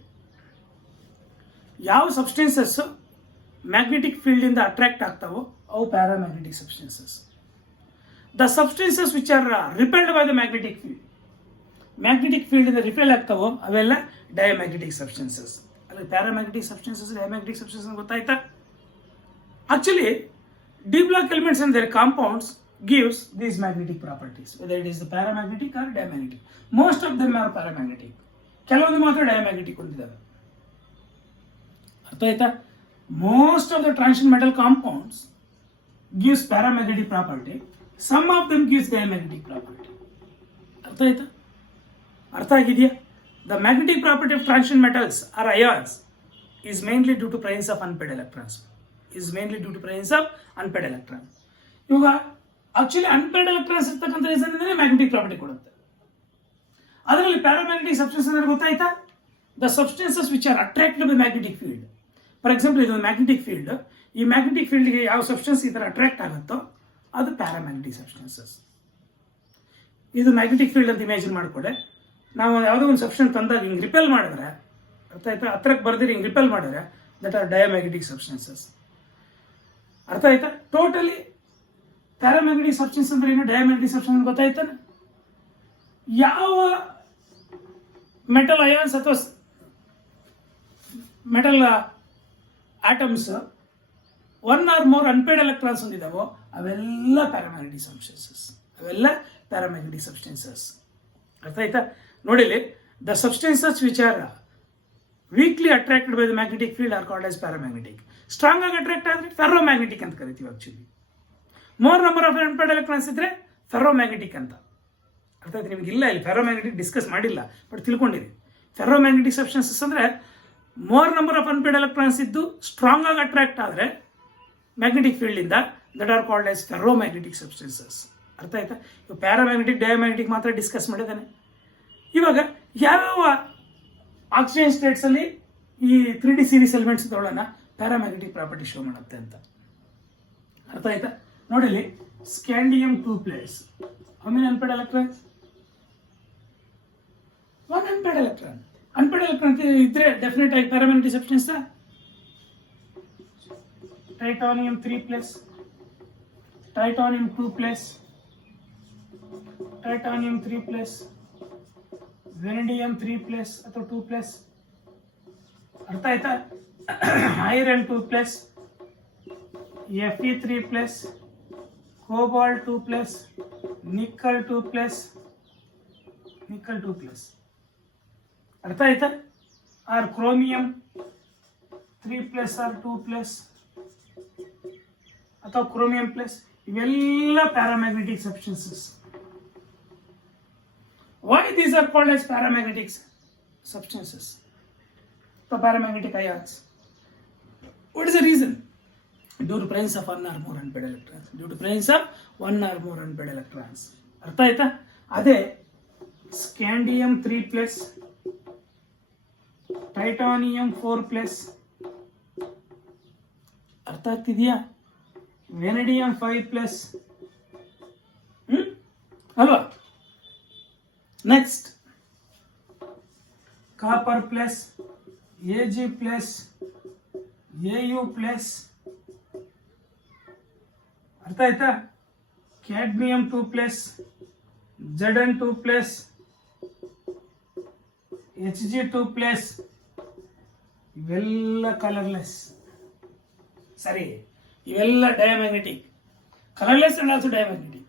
ಯಾವ ಸಬ್ಸ್ಟೆನ್ಸಸ್ ಮ್ಯಾಗ್ನೆಟಿಕ್ ಫೀಲ್ಡ್ ಇಂದ attract ಆಗ್ತಾವೋ ಅವು paramagnetic substances. The substances which are repelled by the magnetic field, magnetic field ಇಂದ repel ಆಗ್ತಾವೋ ಅವೆಲ್ಲ ಡಯಾಮ್ಯಾಗ್ನೆಟಿಕ್ ಸಬ್ಸ್ಟೆನ್ಸಸ್. ಅಲ್ಲಿ paramagnetic substances, diamagnetic substances ಗೊತ್ತಾಯ್ತಾ? Actually D block elements and their compounds gives these magnetic properties, whether it is the paramagnetic or diamagnetic. Most of them are paramagnetic. ಕೆಲವೊಂದು ಮಾತ್ರ diamagnetic ಹೊಂದಿದ್ದಾವೆ. ಅರ್ಥ ಆಯ್ತಾ? Most of the transition metal compounds gives paramagnetic property, some of them gives diamagnetic property. ಅರ್ಥ ಆಯ್ತಾ? ಅರ್ಥ ಆಗಿದೆಯಾ? The magnetic property of transition metals or ions is mainly due to presence of unpaired electrons. ಇವಾಗ actually unpaired electrons ಇರ್ತಕ್ಕಂಥ reason ಇಂದಲೇ magnetic property ಕೊಡುತ್ತೆ. ಅದರಲ್ಲಿ paramagnetic substance ಅಂದ್ರೆ ಗೊತ್ತಾಯ್ತಾ? The substances which are attracted by magnetic field. For example ಇದು magnetic field, ಈ magnetic ಫೀಲ್ಡ್ಗೆ ಯಾವ ಸಬ್ಸ್ಟೆನ್ಸ್ ಈ ಥರ ಅಟ್ರಾಕ್ಟ್ ಆಗುತ್ತೋ ಅದು ಪ್ಯಾರಾಮ್ಯಾಗ್ನೆಟಿಕ್ ಸಬ್ಸ್ಟೆನ್ಸಸ್. ಇದು ಮ್ಯಾಗ್ನೆಟಿಕ್ ಫೀಲ್ಡ್ ಅಂತ ಇಮ್ಯಾಜಿನ್ ಮಾಡಿಕೊಡೆ. ನಾವು ಯಾವುದೋ ಒಂದು ಸಬ್ಸ್ಟೆನ್ಸ್ ತಂದಾಗ ಹಿಂಗೆ ರಿಪೆಲ್ ಮಾಡಿದ್ರೆ, ಅರ್ಥ ಆಯ್ತಾ, ಹತ್ರಕ್ಕೆ ಬರ್ದಿರಿ ಹಿಂಗೆ ರಿಪೆಲ್ ಮಾಡಿದ್ರೆ ದಟ್ ಆರ್ ಡಯಾಮ್ಯಾಗ್ನೆಟಿಕ್ ಸಬ್ಸ್ಟೆನ್ಸಸ್. ಅರ್ಥ ಆಯ್ತಾ? ಟೋಟಲಿ ಪ್ಯಾರಾಮ್ಯಾಗ್ನೆಟಿಕ್ ಸಬ್ಸ್ಟೆನ್ಸ್ ಅಂದ್ರೆ ಏನು, ಡಯಾಮ್ಯಾಗ್ನೆಟಿಕ್ ಸಬ್ಸ್ಟೆನ್ಸ್ ಗೊತ್ತಾಯ್ತಾನೆ? ಯಾವ ಮೆಟಲ್ ಅಯಾನ್ಸ್ ಅಥವಾ metal atoms 1 or more unpaired electrons ಹೊಂದಿದಾವೋ ಅವೆಲ್ಲ ಪ್ಯಾರಾಮ್ಯಾಗ್ನೆಟಿಕ್ ಸಬ್ಸ್ಟೆನ್ಸಸ್. ಅರ್ಥ ಆಯ್ತಾ? ನೋಡಿಲಿ, the substances which are weakly attracted by the magnetic field are called as paramagnetic. Strong ಆಗಿ ಅಟ್ರಾಕ್ಟ್ ಆದರೆ ಫೆರ್ರೋಮ್ಯಾಗ್ನೆಟಿಕ್ ಅಂತ ಕರಿತೀವಿ. Actually more number of unpaired electrons ಇದ್ರೆ ಫೆರ್ರೋಮ್ಯಾಗ್ನೆಟಿಕ್ ಅಂತ. ಅರ್ಥ ಆಯ್ತು? ನಿಮ್ಗೆ ಇಲ್ಲ, ಇಲ್ಲಿ ಫೆರ್ರೋಮ್ಯಾಗ್ನೆಟಿಕ್ ಡಿಸ್ಕಸ್ ಮಾಡಿಲ್ಲ, ಬಟ್ ತಿಳ್ಕೊಂಡಿರಿ. ಫೆರ್ರೋಮ್ಯಾಗ್ನೆಟಿಕ್ ಸಬ್ಸ್ಟೆನ್ಸಸ್ ಅಂದ್ರೆ more number of unpaired electrons ಇದ್ದು ಸ್ಟ್ರಾಂಗ್ ಆಗಿ ಅಟ್ರಾಕ್ಟ್ ಆದರೆ ಮ್ಯಾಗ್ನೆಟಿಕ್ ಫೀಲ್ಡ್ ಇಂದ that are called as ಫೆರ್ರೋಮ್ಯಾಗ್ನೆಟಿಕ್ substances. ಅರ್ಥ ಆಯ್ತಾ? ಇವಾಗ ಪ್ಯಾರಾಮ್ಯಾಗ್ನೆಟಿಕ್, ಡಯಾಮ್ಯಾಗ್ನೆಟಿಕ್ ಮಾತ್ರ ಡಿಸ್ಕಸ್ ಮಾಡಿದ್ದಾನೆ. ಇವಾಗ ಯಾವ ಆಕ್ಸಿಜನ್ ಸ್ಟೇಟ್ಸ್ ಅಲ್ಲಿ ಈ 3D ಸೀರೀಸ್ ಎಲಿಮೆಂಟ್ಸ್ ತಗೊಳ್ಳೋಣ, ಪ್ಯಾರಾಮ್ಯಾಗ್ನೆಟಿಕ್ ಪ್ರಾಪರ್ಟಿ ಶೋ ಮಾಡುತ್ತೆ ಅಂತ. ಅರ್ಥ ಆಯ್ತಾ? ನೋಡಿಲಿ, scandium 2+, how many unpaired electrons? One unpaired electron. Unpaired electron ಇದ್ರೆ ಡೆಫಿನೆಟ್ ಆಗಿ paramagnetic substance. Titanium 3+, titanium 2+, titanium 3+, vanadium 3+ ಅಥವಾ 2+, ಅರ್ಥ ಆಯ್ತಾ? ಐರನ್ 2+, Fe3+, ಕೋಬಾಲ್ಟ್ 2+, ನಿಕ್ಕಲ್ 2+, ಅರ್ಥ ಆಯ್ತಾ? ಆರ್ ಕ್ರೋಮಿಯಂ 3+ ಆರ್ 2+ ಅಥವಾ ಕ್ರೋಮಿಯಂ ಪ್ಲಸ್, ಇವೆಲ್ಲ paramagnetic substances. Why these are called as paramagnetic substances? The paramagnetic ions. What is the reason? Due to presence of one or more unpaired electrons. Due to presence of one or more unpaired electrons. ಅರ್ಥ ಆಯ್ತಾ? ಅದೇ scandium 3+, titanium 4+, ಅರ್ಥ ಆಗ್ತಿದೆಯಾ? Vanadium 5+, ಅಲ್ವಾ? Next copper plus, Ag+, Au+, ಅರ್ಥ ಆಯ್ತಾ? Cadmium 2+, Zn 2+, Hg2+, ಇವೆಲ್ಲ colourless. ಸರಿ, ಇವೆಲ್ಲ diamagnetic. Colourless and also diamagnetic.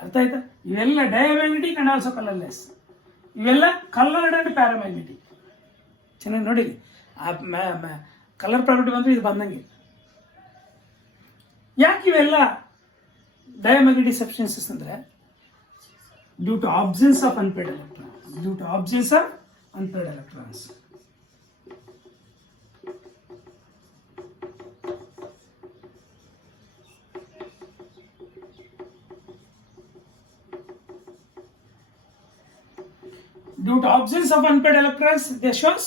ಅರ್ಥ ಆಯ್ತಾ? ಇವೆಲ್ಲ ಡಯಾಮ್ಯಾಗ್ನೆಟಿಕ್ ಅಂಡ್ ಆಲ್ಸೋ ಕಲರ್ಲೆಸ್. ಇವೆಲ್ಲ ಕಲರ್ಡ್ ಅಂಡ್ ಪ್ಯಾರಾಮ್ಯಾಗ್ನೆಟಿಕ್. ಚೆನ್ನಾಗಿ ನೋಡಿರಿ, ಆ ಕಲರ್ ಪ್ರಾಪರ್ಟಿ ಬಂದ್ರೆ ಇದು ಬಂದಂಗೆ. ಯಾಕೆ ಇವೆಲ್ಲ ಡಯಾಮ್ಯಾಗ್ನೆಟಿಕ್ ಸಬ್ಸ್ಟೆನ್ಸಸ್ ಅಂದ್ರೆ due to absence of unpaired electrons. Due to absence of unpaired electrons. Due to absence of unpaired electrons, they shows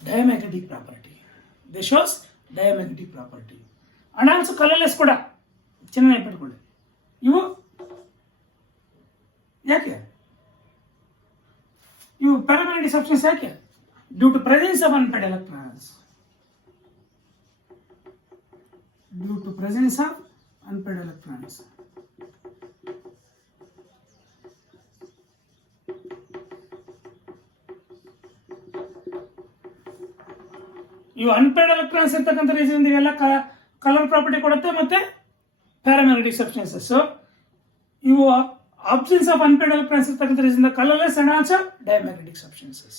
diamagnetic property. They shows diamagnetic property. And also colorless ಕೂಡ ಚೆನ್ನಾಗಿ ಪಡ್ಕೊಳ್ಳಿ. ಇವು ಯಾಕೆ? ಇವು paramagnetic substance ಯಾಕೆ? Due to presence of unpaired electrons. Due to presence of unpaired electrons. ಇವು unpaired electrons ಇರ್ತಕ್ಕಂಥ reason ಇವೆಲ್ಲ colour property ಕೊಡುತ್ತೆ, ಮತ್ತೆ ಪ್ಯಾರಾಮ್ಯಾಗ್ನೆಟಿಕ್ ಸಬ್ಸ್ಟೆನ್ಸಸ್. ಇವು ಆಬ್ಸೆನ್ಸ್ ಆಫ್ ಅನ್ಪೇರ್ಡ್ ಎಲೆಕ್ಟ್ರಾನ್ಸ್ ಇರ್ತಕ್ಕಂಥ reason colourless and also diamagnetic substances.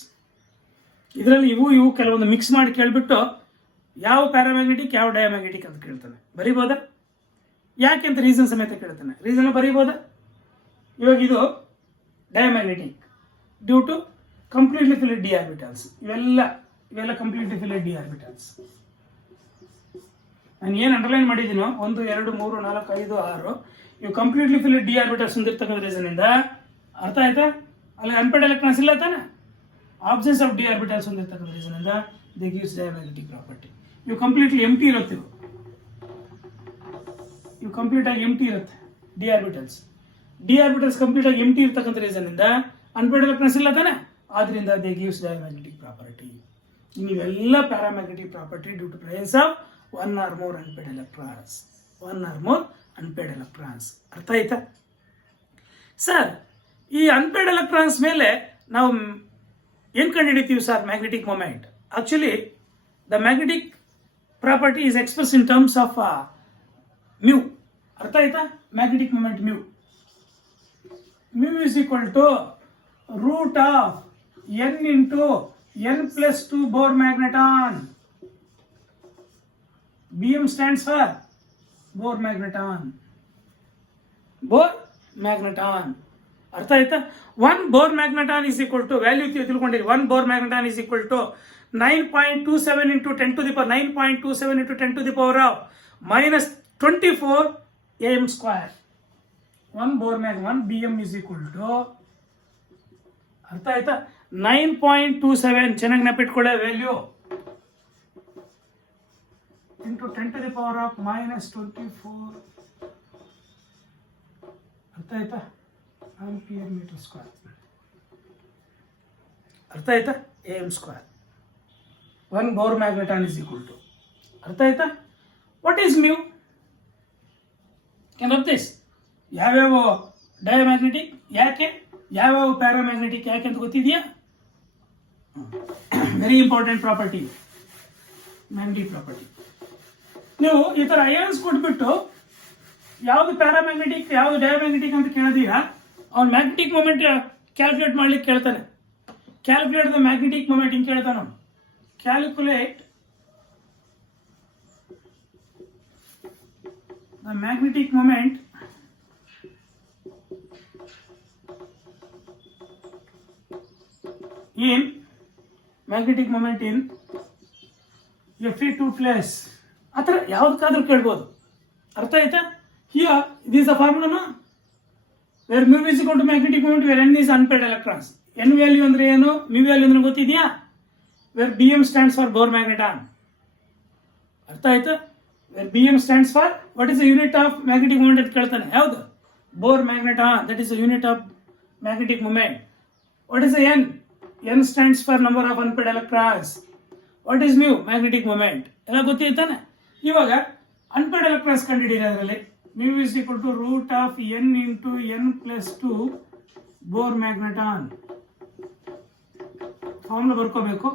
ಇದರಲ್ಲಿ ಇವು ಕೆಲವೊಂದು ಮಿಕ್ಸ್ ಮಾಡಿ ಕೇಳ್ಬಿಟ್ಟು ಯಾವ ಪ್ಯಾರಾಮ್ಯಾಗ್ನೆಟಿಕ್ ಯಾವ ಡಯಾಮ್ಯಾಗ್ನೆಟಿಕ್ ಅಂತ ಕೇಳ್ತಾನೆ. ಬರೀಬೋದಾ? ಯಾಕೆ ಅಂತ ರೀಸನ್ ಸಮೇತ ಕೇಳ್ತಾನೆ. ರೀಸನ್ ಬರೀಬೋದಾ? ಇವಾಗ ಇದು diamagnetic due to completely filled D orbitals. ಇವೆಲ್ಲ ಕಂಪ್ಲೀಟ್ಲಿ ಫಿಲ್ಡ್ ಡಿ ಆರ್ಬಿಟಲ್ಸ್. ನಾನು ಏನು ಅಂಡರ್ಲೈನ್ ಮಾಡಿದ್ದೀನೋ 1, 2, 3, 4, 5, 6 ಇವು ಕಂಪ್ಲೀಟ್ಲಿ ಫಿಲ್ಡ್ ಡಿ ಆರ್ಬಿಟಲ್ಸ್ ಹೊಂದಿರ್ತಕ್ಕಂಥ ರೀಸನ್ ಇಂದ, ಅರ್ಥ ಆಯ್ತಾ? ಅಲ್ಲಿ ಅನ್ಪೇರ್ಡ್ ಎಲೆಕ್ಟ್ರಾನ್ಸ್ ಇಲ್ಲ ತಾನೆ, ಆಬ್ಸೆನ್ಸ್ ಆಫ್ ಡಿ ಆರ್ಬಿಟಲ್ಸ್ ಹೊಂದಿರ್ತಕ್ಕಂಥ ರೀಸನ್ ಇಂದ ದೇ ಗಿವ್ಸ್ ಡಯಾಮ್ಯಾಗ್ನೆಟಿಕ್ ಪ್ರಾಪರ್ಟಿ. ಇವು ಕಂಪ್ಲೀಟ್ಲಿ ಎಂಟಿ ಇರುತ್ತೆ. ಇವು ಕಂಪ್ಲೀಟ್ ಆಗಿ ಎಂಟಿ ಇರುತ್ತೆ ಡಿ ಆರ್ಬಿಟಲ್ಸ್ ಕಂಪ್ಲೀಟ್ ಆಗಿ ಎಂಟಿ ಇರ್ತಕ್ಕಂಥ ರೀಸನ್ ಇಂದ ಅನ್ಪೇರ್ಡ್ ಎಲೆಕ್ಟ್ರಾನ್ಸ್ ಇಲ್ಲ ತಾನೆ, ಆದ್ರಿಂದ ದೇ ಗಿವ್ಸ್ ಡಯಾಮ್ಯಾಗ್ನೆಟಿಕ್ ಪ್ರಾಪರ್ಟಿ. ಇವೆಲ್ಲ paramagnetic property due to presence of one or more unpaired electrons. ಅರ್ಥ ಆಯ್ತಾ ಸರ್? ಈ ಅನ್ಪೇರ್ಡ್ ಎಲೆಕ್ಟ್ರಾನ್ಸ್ ಮೇಲೆ ನಾವು ಏನು ಕಂಡುಹಿಡಿತೀವಿ sir? Magnetic moment. Actually the magnetic property is express in terms of mu. ಅರ್ಥ ಆಯ್ತಾ? Magnetic moment mu is equal to root of n into n+2 Bohr magneton. Bm stands for Bohr magneton. ಅರ್ಥ ಆಯ್ತಾ? 1 Bohr magneton is equal to value ತಿಳ್ಕೊಂಡಿರಿ. 1 Bohr magneton is equal to 9.27 into 10 to the power 9.27 into 10 to the power of -24 am square. 1 Bohr magneton, 1 Bm is equal to, ಅರ್ಥ ಆಯ್ತಾ? 9.27 ಚೆನ್ನಾಗಿ ನೆನಪಿಟ್ಕೊಳ್ಳೆ value into 10 to the power of -24. ಅರ್ಥ ಆಯ್ತಾ? Ampere metre square. ಅರ್ಥ ಆಯ್ತಾ? AM square 1 Bohr magneton is equal to. ಅರ್ಥ ಆಯ್ತಾ? What is mu? Can this ಯಾವ್ಯಾವ ಡಯಾಮ್ಯಾಗ್ನೆಟಿಕ್ ಯಾಕೆ, ಯಾವ್ಯಾವ ಪ್ಯಾರಾಮ್ಯಾಗ್ನೆಟಿಕ್ ಯಾಕೆ ಅಂತ ಗೊತ್ತಿದೆಯಾ? Very important property, magnetic property. ನೀವು ಈ ಥರ ಅಯಾನ್ಸ್ ಕೊಟ್ಬಿಟ್ಟು ಯಾವುದು ಪ್ಯಾರಾಮ್ಯಾಗ್ನೆಟಿಕ್ ಯಾವುದು ಡಯಾಮ್ಯಾಗ್ನೆಟಿಕ್ ಅಂತ ಕೇಳಿದೀಗ ಅವ್ನು ಮ್ಯಾಗ್ನೆಟಿಕ್ ಮೂಮೆಂಟ್ ಕ್ಯಾಲ್ಕುಲೇಟ್ ಮಾಡ್ಲಿಕ್ಕೆ ಕೇಳ್ತಾನೆ. ಕ್ಯಾಲ್ಕುಲೇಟ್ ದ ಮ್ಯಾಗ್ನೆಟಿಕ್ ಮೂಮೆಂಟ್ ಹಿಂಗೆ ಕೇಳ್ತಾನೆ ಅವನು. Calculate the magnetic moment in magnetic moment in Fe2 place. ಆ ಥರ ಯಾವುದಕ್ಕಾದ್ರೂ ಕೇಳ್ಬೋದು. ಅರ್ಥ ಆಯ್ತಾ? Here this the formula where mu is equal to magnetic moment where n is unpaired electrons. n value ಅಂದ್ರೆ ಏನು, ಮ್ಯೂ ವ್ಯಾಲ್ಯೂ ಅಂದ್ರೆ ಗೊತ್ತಿದೆಯಾ? Where Bm stands for Bohr magneton. ಅರ್ಥ ಆಯ್ತಾ? Where Bm stands for what is the unit of magnetic moment ಅಂತ ಕೇಳ್ತಾನೆ. ಯಾವುದು? Bohr magneton. That is the unit of magnetic moment. What is the n? n stands for number of unpaired electrons. What is mu? Magnetic moment. ಎಲ್ಲ ಗೊತ್ತಿರ್ತಾನೆ. ಇವಾಗ unpaired electrons ಕಂಡುಹಿಡಿಯೋದ್ರಲ್ಲಿ mu is equal to root of n into n plus 2 Bohr magneton. Formula ಬರ್ಕೋಬೇಕು.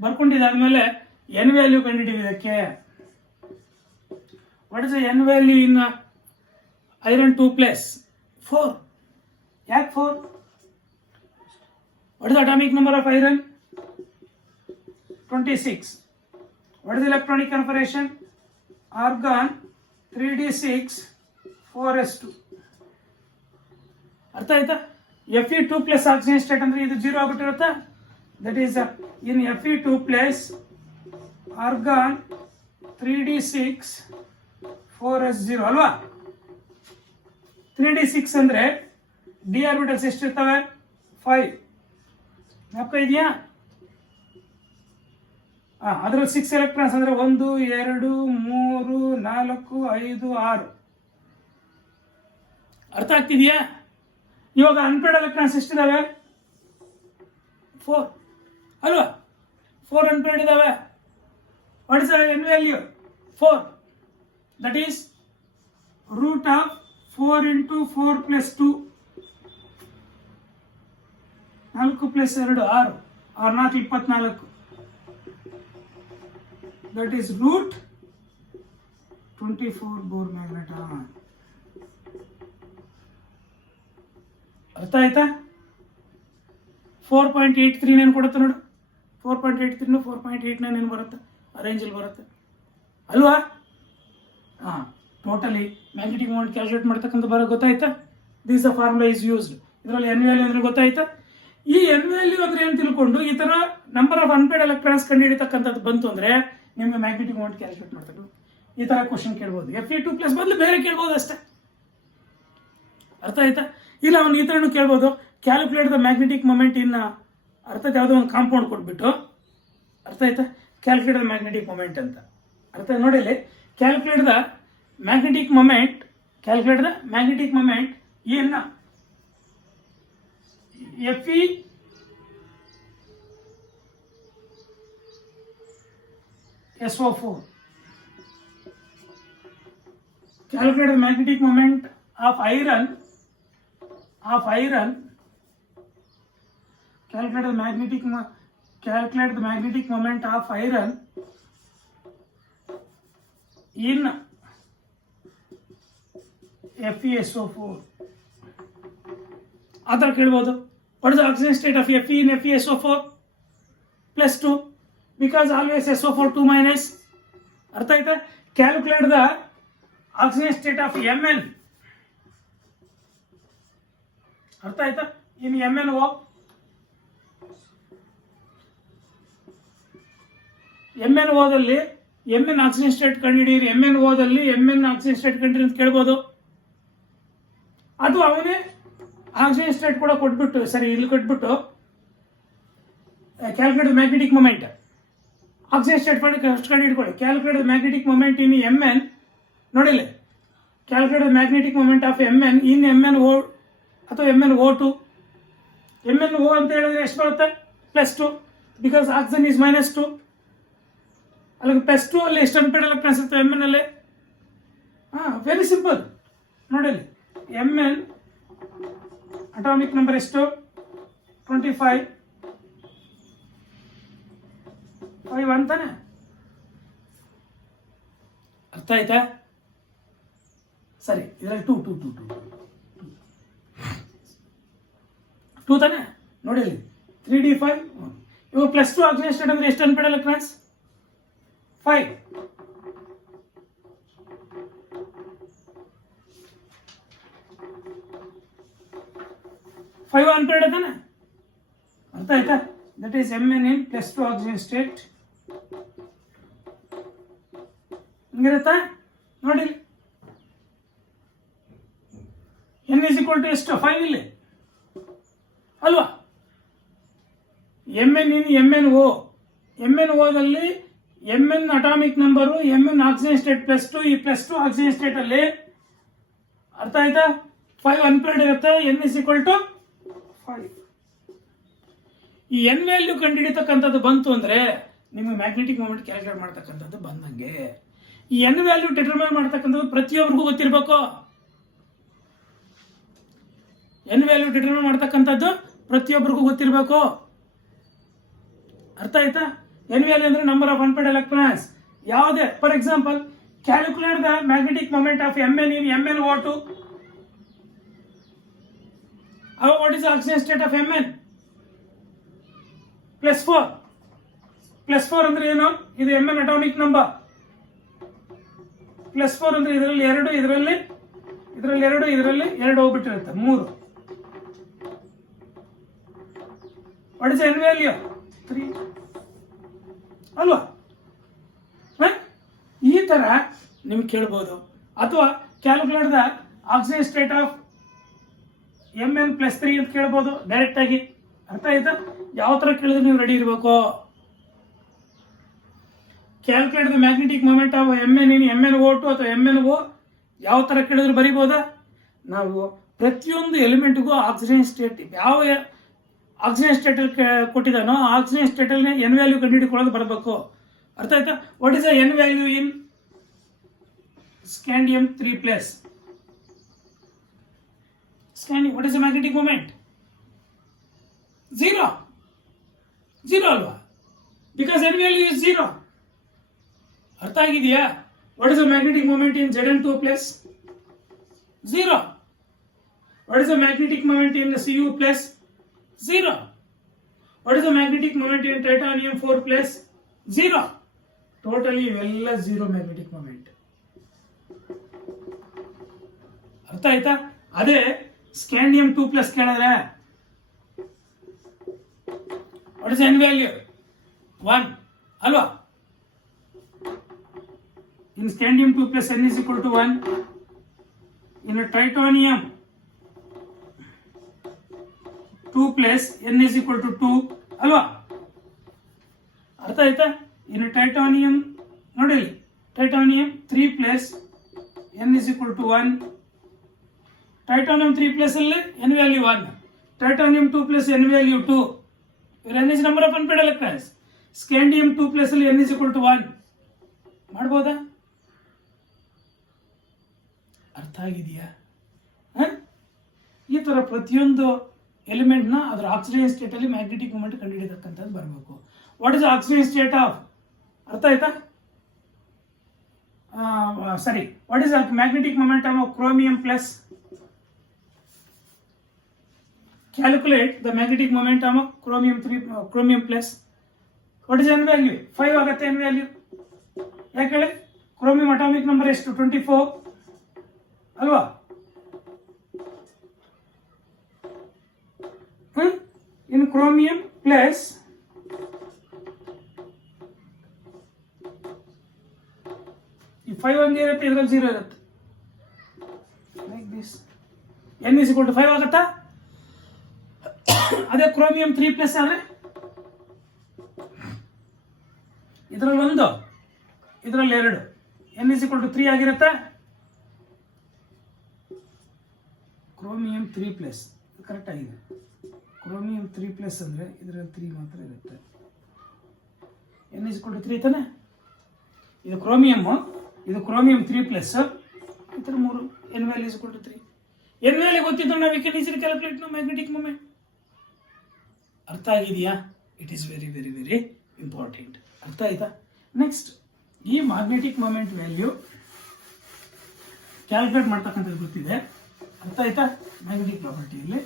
ಬರ್ಕೊಂಡಿದ್ದಾದ್ಮೇಲೆ n value ಕಂಡುಹಿಡಿಯೋದಕ್ಕೆ what is the n value in iron 2 plus 4. ಯಾಕೆ 4? What is the atomic number of iron? 26. What is the electronic configuration? Argon 3d6 4s2. ಅರ್ಥ ಆಯ್ತಾ? Fe2 plus oxygen state ಅಂದ್ರೆ ಇದು 0 ಆಗ್ಬಿಟ್ಟಿರುತ್ತಾ? That is in Fe2 plus argon 3d6 4s0 ಅಲ್ವಾ? 3d6 ಅಂದ್ರೆ D orbitals ಎಷ್ಟಿರ್ತವೆ? 5. ಜ್ಞಾಪಕ ಇದೆಯಾ? ಅದರಲ್ಲಿ 6 ಎಲೆಕ್ಟ್ರಾನ್ಸ್ ಅಂದ್ರೆ 1 2 3 4 5 6. ಅರ್ಥ ಆಗ್ತಿದೆಯಾ? ಇವಾಗ ಅನ್ಪೇರ್ಡ್ ಎಲೆಕ್ಟ್ರಾನ್ಸ್ ಎಷ್ಟಿದಾವೆ? 4 ಅಲ್ವಾ? 4 ಅನ್ಪೇರ್ಡ್ ಇದಾವೆ. What is n value? 4. That is root of 4 into 4 plus 2. 4 plus 2 6. 6 4 24. That is root 24 Bohr magneton. ಅರ್ಥ ಆಯ್ತಾ? 4.83 ಏನು ಕೊಡುತ್ತೆ ನೋಡು. 4.83 4.89 ಏನು ಬರುತ್ತೆ? ಆ ರೇಂಜಲ್ಲಿ ಬರುತ್ತೆ ಅಲ್ವಾ? ಟೋಟಲಿ ಮ್ಯಾಗ್ನೆಟಿಕ್ ಮೂಮೆಂಟ್ ಕ್ಯಾಲ್ಕುಲೇಟ್ ಮಾಡ್ತಕ್ಕಂಥ ಗೊತ್ತಾಯ್ತಾ? This the formula is used. ಇದರಲ್ಲಿ n ವ್ಯಾಲ್ಯೂ ಅಂದ್ರೆ ಗೊತ್ತಾಯ್ತಾ? ಈ n ವ್ಯಾಲ್ಯೂ ಅಂದ್ರೆ ಏನು ತಿಳ್ಕೊಂಡು ಈ ತರ ನಂಬರ್ ಆಫ್ ಅನ್ಪೇರ್ಡ್ ಎಲೆಕ್ಟ್ರಾನ್ಸ್ ಕಂಡುಹಿಡಿತಕ್ಕಂಥದ್ದು ಬಂತು ಅಂದ್ರೆ ನಿಮಗೆ ಮ್ಯಾಗ್ನೆಟಿಕ್ ಮೂಮೆಂಟ್ ಕ್ಯಾಲ್ಕುಲೇಟ್ ಮಾಡ್ತಕ್ಕಂಥ ಈ ತರ ಕ್ವಶನ್ ಕೇಳ್ಬೋದು. Fe2 ಪ್ಲಸ್ ಬದಲು ಬೇರೆ ಕೇಳ್ಬೋದು ಅಷ್ಟೇ. ಅರ್ಥ ಆಯ್ತಾ? ಇಲ್ಲ ಅವನು ಈ ತರನು ಕೇಳ್ಬೋದು. ಕ್ಯಾಲ್ಕುಲೇಟ್ ದ ಮ್ಯಾಗ್ನೆಟಿಕ್ ಮೂಮೆಂಟ್ ಇನ್ ಅರ್ಥ ಯಾವುದೋ ಒಂದು ಕಾಂಪೌಂಡ್ ಕೊಟ್ಬಿಟ್ಟು ಅರ್ಥ ಆಯ್ತಾ? ಕ್ಯಾಲ್ಕುಲೇಟ್ ದ ಮ್ಯಾಗ್ನೆಟಿಕ್ ಮೂಮೆಂಟ್ ಅಂತ ಅರ್ಥ ನೋಡಿ. ಇಲ್ಲಿ calculate the magnetic moment, calculate the magnetic moment in FeSO4. Calculate the magnetic moment of iron. Calculate the magnetic moment of iron in FeSO4. ಆ ಥರ ಕೇಳ್ಬೋದು. What is the oxygen state of Fe in FeSO4? +2. Because always SO4 2 minus. ಅರ್ಥ ಆಯ್ತಾ? Calculate the oxygen state of Mn. ಅರ್ಥ ಆಯ್ತಾ? ಇನ್ MnO. MnOದಲ್ಲಿ Mn oxygen state ಕಂಡುಹಿಡಿಯಿರಿ. MnOದಲ್ಲಿ Mn oxygen state ಕಂಡುಹಿಡಿ ಅಂತ ಕೇಳ್ಬೋದು. ಅದು ಅವನೇ ಆಕ್ಸಿಜನ್ ಸ್ಟೇಟ್ ಕೂಡ ಕೊಟ್ಬಿಟ್ಟು ಸರಿ ಇಲ್ಲಿ ಕೊಟ್ಬಿಟ್ಟು calculate magnetic moment oxygen state ಮಾಡಿ ಅಷ್ಟು ಕಂಡು ಹಿಡ್ಕೊಳ್ಳಿ. Calculate magnetic moment in Mn ನೋಡಿಲ್ಲ. Calculate magnetic moment of Mn in MnO ಅಥವಾ MnO2. MnO ಅಂತ ಹೇಳಿದ್ರೆ ಎಷ್ಟು ಬರುತ್ತೆ? +2, ಬಿಕಾಸ್ ಆಕ್ಸಿಜನ್ ಈಸ್ -2. ಅಲ್ಲಿಗೆ +2 ಅಲ್ಲಿ ಎಷ್ಟು ಅನ್ಪೇರ್ಡ್ ಎಲೆಕ್ಟ್ರಾನ್ಸ್ ಇರ್ತವೆ Mn ಅಲ್ಲಿ? ವೆರಿ ಸಿಂಪಲ್ ನೋಡಿ, Mn ಅಟಾಮಿಕ್ ನಂಬರ್ ಎಷ್ಟು? 25, 5 ಅಂತಾನೆ. ಅರ್ಥ ಆಯ್ತಾ? ಸರಿ, ಇದರಲ್ಲಿ 2 ತಾನೆ ನೋಡಿ, 3d5. ಇವಾಗ +2 ಆಕ್ಸಿಜನ್ ಸ್ಟೇಟ್ ಅಂದ್ರೆ ಎಷ್ಟು ಅನ್ಪೇರ್ಡ್ ಎಲೆಕ್ಟ್ರಾನ್ಸ್? 5. ಅನ್ಪೇರ್ಡ್ ತಾನೆ. ಅರ್ಥ ಆಯ್ತಾ? That is Mn in +2 oxygen state. ಹಿಂಗಿರುತ್ತಾ ನೋಡಿ. N = ಎಷ್ಟು? 5 ಇಲ್ಲಿ ಅಲ್ವಾ? Mn in MnO. MnOದಲ್ಲಿ Mn atomic number, Mn oxygen state +2. ಈ +2 ಆಕ್ಸಿಜನ್ ಸ್ಟೇಟ್ ಅಲ್ಲಿ ಅರ್ಥ ಆಯ್ತಾ 5 ಅನ್ಪೇರ್ಡ್ ಇರುತ್ತೆ. N = 5. ಈ N ವ್ಯಾಲ್ಯೂ ಕಂಡುಹಿಡಿತಕ್ಕಂಥದ್ದು ಬಂತು ಅಂದ್ರೆ ನಿಮಗೆ ಮ್ಯಾಗ್ನೆಟಿಕ್ ಮೂಮೆಂಟ್ ಕ್ಯಾಲ್ಕುಲೇಟ್ ಮಾಡ್ತಕ್ಕಂಥದ್ದು ಬಂದಂಗೆ. ಈ N ವ್ಯಾಲ್ಯೂ ಡಿಟರ್ಮೈನ್ ಮಾಡ್ತಕ್ಕಂಥದ್ದು ಪ್ರತಿಯೊಬ್ಬರಿಗೂ ಗೊತ್ತಿರಬೇಕು. N ವ್ಯಾಲ್ಯೂ ಡಿಟರ್ಮೈನ್ ಮಾಡ್ತಕ್ಕಂಥದ್ದು ಪ್ರತಿಯೊಬ್ಬರಿಗೂ ಗೊತ್ತಿರಬೇಕು. ಅರ್ಥ ಆಯ್ತಾ? N ವ್ಯಾಲ್ಯೂ ಅಂದ್ರೆ ನಂಬರ್ ಆಫ್ ಅನ್ಪೇರ್ಡ್ ಎಲೆಕ್ಟ್ರಾನ್ಸ್. ಯಾವುದೇ, for example, calculate the magnetic moment of Mn in MnO2. What is the oxygen state of Mn? +4. +4 ಅಂದ್ರೆ ಏನು? ಇದು Mn ಅಟಾಮಿಕ್ ನಂಬರ್. +4 ಅಂದ್ರೆ ಇದರಲ್ಲಿ 2, ಇದರಲ್ಲಿ 2, ಇದರಲ್ಲಿ 2 ಹೋಗ್ಬಿಟ್ಟಿರುತ್ತೆ, 3. What is N value? 3 ಅಲ್ವಾ? ಈ ತರ ನಿಮ್ಗೆ ಕೇಳ್ಬೋದು. ಅಥವಾ calculate the oxygen state of Mn +3 ಅಂತ ಕೇಳ್ಬೋದು ಡೈರೆಕ್ಟ್ ಆಗಿ. ಅರ್ಥ ಆಯ್ತಾ? ಯಾವ ತರ ಕೇಳಿದ್ರೆ ನೀವು ರೆಡಿ ಇರಬೇಕು. Calculate the magnetic moment of Mn in MnO2 ಅಥವಾ MnO ಯಾವ ತರ ಕೇಳಿದ್ರು ಬರೀಬೋದಾ? ನಾವು ಪ್ರತಿಯೊಂದು ಎಲಿಮೆಂಟ್ಗೂ ಆಕ್ಸಿಜನ್ ಸ್ಟೇಟ್, ಯಾವ ಆಕ್ಸಿಜನ್ ಸ್ಟೇಟ್ ಕೊಟ್ಟಿದ್ದಾನೋ ಆಕ್ಸಿಜನ್ ಸ್ಟೇಟ್ ಅಲ್ಲಿ N ವ್ಯಾಲ್ಯೂ ಕಂಡುಹಿಡಿಕೊಳ್ಳೋದು ಬರಬೇಕು. ಅರ್ಥ ಆಯ್ತಾ? What is the N value in scandium 3+? Scanning, what is the magnetic moment? 0 ಅಲ್ವಾ? Because N value is 0. ಅರ್ಥ ಆಗಿದೆಯಾ? What is the magnetic moment in Zn2+? 0. What is the magnetic moment in Cu+? 0. What is the magnetic moment in titanium 4+? 0. Totally ಇವೆಲ್ಲ 0 magnetic moment. ಅರ್ಥ ಆಯ್ತಾ? ಅದೇ scandium 2+ ಕೇಳಿದ್ರೆ what is N value? 1 ಅಲ್ವಾ? ಇನ್ scandium 2+ N = 1. ಇನ್ titanium 2+ N = 2 ಅಲ್ವಾ? ಅರ್ಥ ಆಯ್ತಾ? ಇನ್ನು ಟೈಟಾನಿಯಂ ನೋಡಿ, ಟೈಟಾನಿಯಂ 3+ N = 1. ಟೈಟಾನಿಯಂ 3+ ಅಲ್ಲಿ N value 1, titanium 2+ N value 2. N is number of unpaired electrons. Scandium 2+ ಅಲ್ಲಿ N = 1 ಮಾಡ್ಬೋದಾ? ಅರ್ಥ ಆಗಿದೆಯಾ? ಈ ತರ ಪ್ರತಿಯೊಂದು ಎಲಿಮೆಂಟ್ನ ಅದರ ಆಕ್ಸಿಜನ್ ಸ್ಟೇಟ್ ಅಲ್ಲಿ ಮ್ಯಾಗ್ನೆಟಿಕ್ ಮೂಮೆಂಟ್ ಕಂಡುಹಿಡಿತಕ್ಕಂಥದ್ದು ಬರಬೇಕು. What is oxygen state of? ಅರ್ಥ ಆಯ್ತಾ? ಸರಿ, what is magnetic momentum of chromium plus? Calculate the magnetic momentum of chromium plus. What is N value? 5 ಆಗುತ್ತೆ N value. ಯಾಕೆ ಹೇಳಿ? ಕ್ರೋಮಿಯಂ ಅಟಾಮಿಕ್ ನಂಬರ್ ಎಷ್ಟು? 24 ಅಲ್ವಾ? ಇನ್ ಕ್ರೋಮಿಯಂ ಪ್ಲಸ್ ಈ 5 ಹಂಗೆ ಇರುತ್ತೆ, ಇದರಲ್ಲಿ 0 ಇರುತ್ತೆ. Like this. N = 5 ಆಗುತ್ತಾ? ಅದೇ ಕ್ರೋಮಿಯಂ 3+ ಆದ್ರೆ ಇದರಲ್ಲಿ 1, ಇದರಲ್ಲಿ 2, N = 3 ಆಗಿರುತ್ತೆ. ಕ್ರೋಮಿಯಂ 3+, ಕರೆಕ್ಟಾಗಿದೆ. ಕ್ರೋಮಿಯಂ 3+ ಅಂದರೆ ಇದರಲ್ಲಿ 3 ಮಾತ್ರ ಇರುತ್ತೆ. n = 3 ತಾನೆ. ಇದು ಕ್ರೋಮಿಯಮ್ಮು, ಇದು ಕ್ರೋಮಿಯಂ 3+, ಈ ಥರ 3. n value = 3. n ವ್ಯಾಲ್ಯೂ ಗೊತ್ತಿದ್ದು ನಾವು we can easily calculate magnetic moment. ಅರ್ಥ ಆಗಿದೆಯಾ? It is very very very important. ಅರ್ಥ ಆಯ್ತಾ? ನೆಕ್ಸ್ಟ್, ಈ ಮ್ಯಾಗ್ನೆಟಿಕ್ ಮೊಮೆಂಟ್ ವ್ಯಾಲ್ಯೂ ಕ್ಯಾಲ್ಕುಲೇಟ್ ಮಾಡ್ತಕ್ಕಂಥದ್ದು ಗೊತ್ತಿದೆ. ಅರ್ಥ ಆಯ್ತಾ? ಮ್ಯಾಗ್ನೆಟಿಕ್ ಪ್ರಾಪರ್ಟಿಯಲ್ಲಿ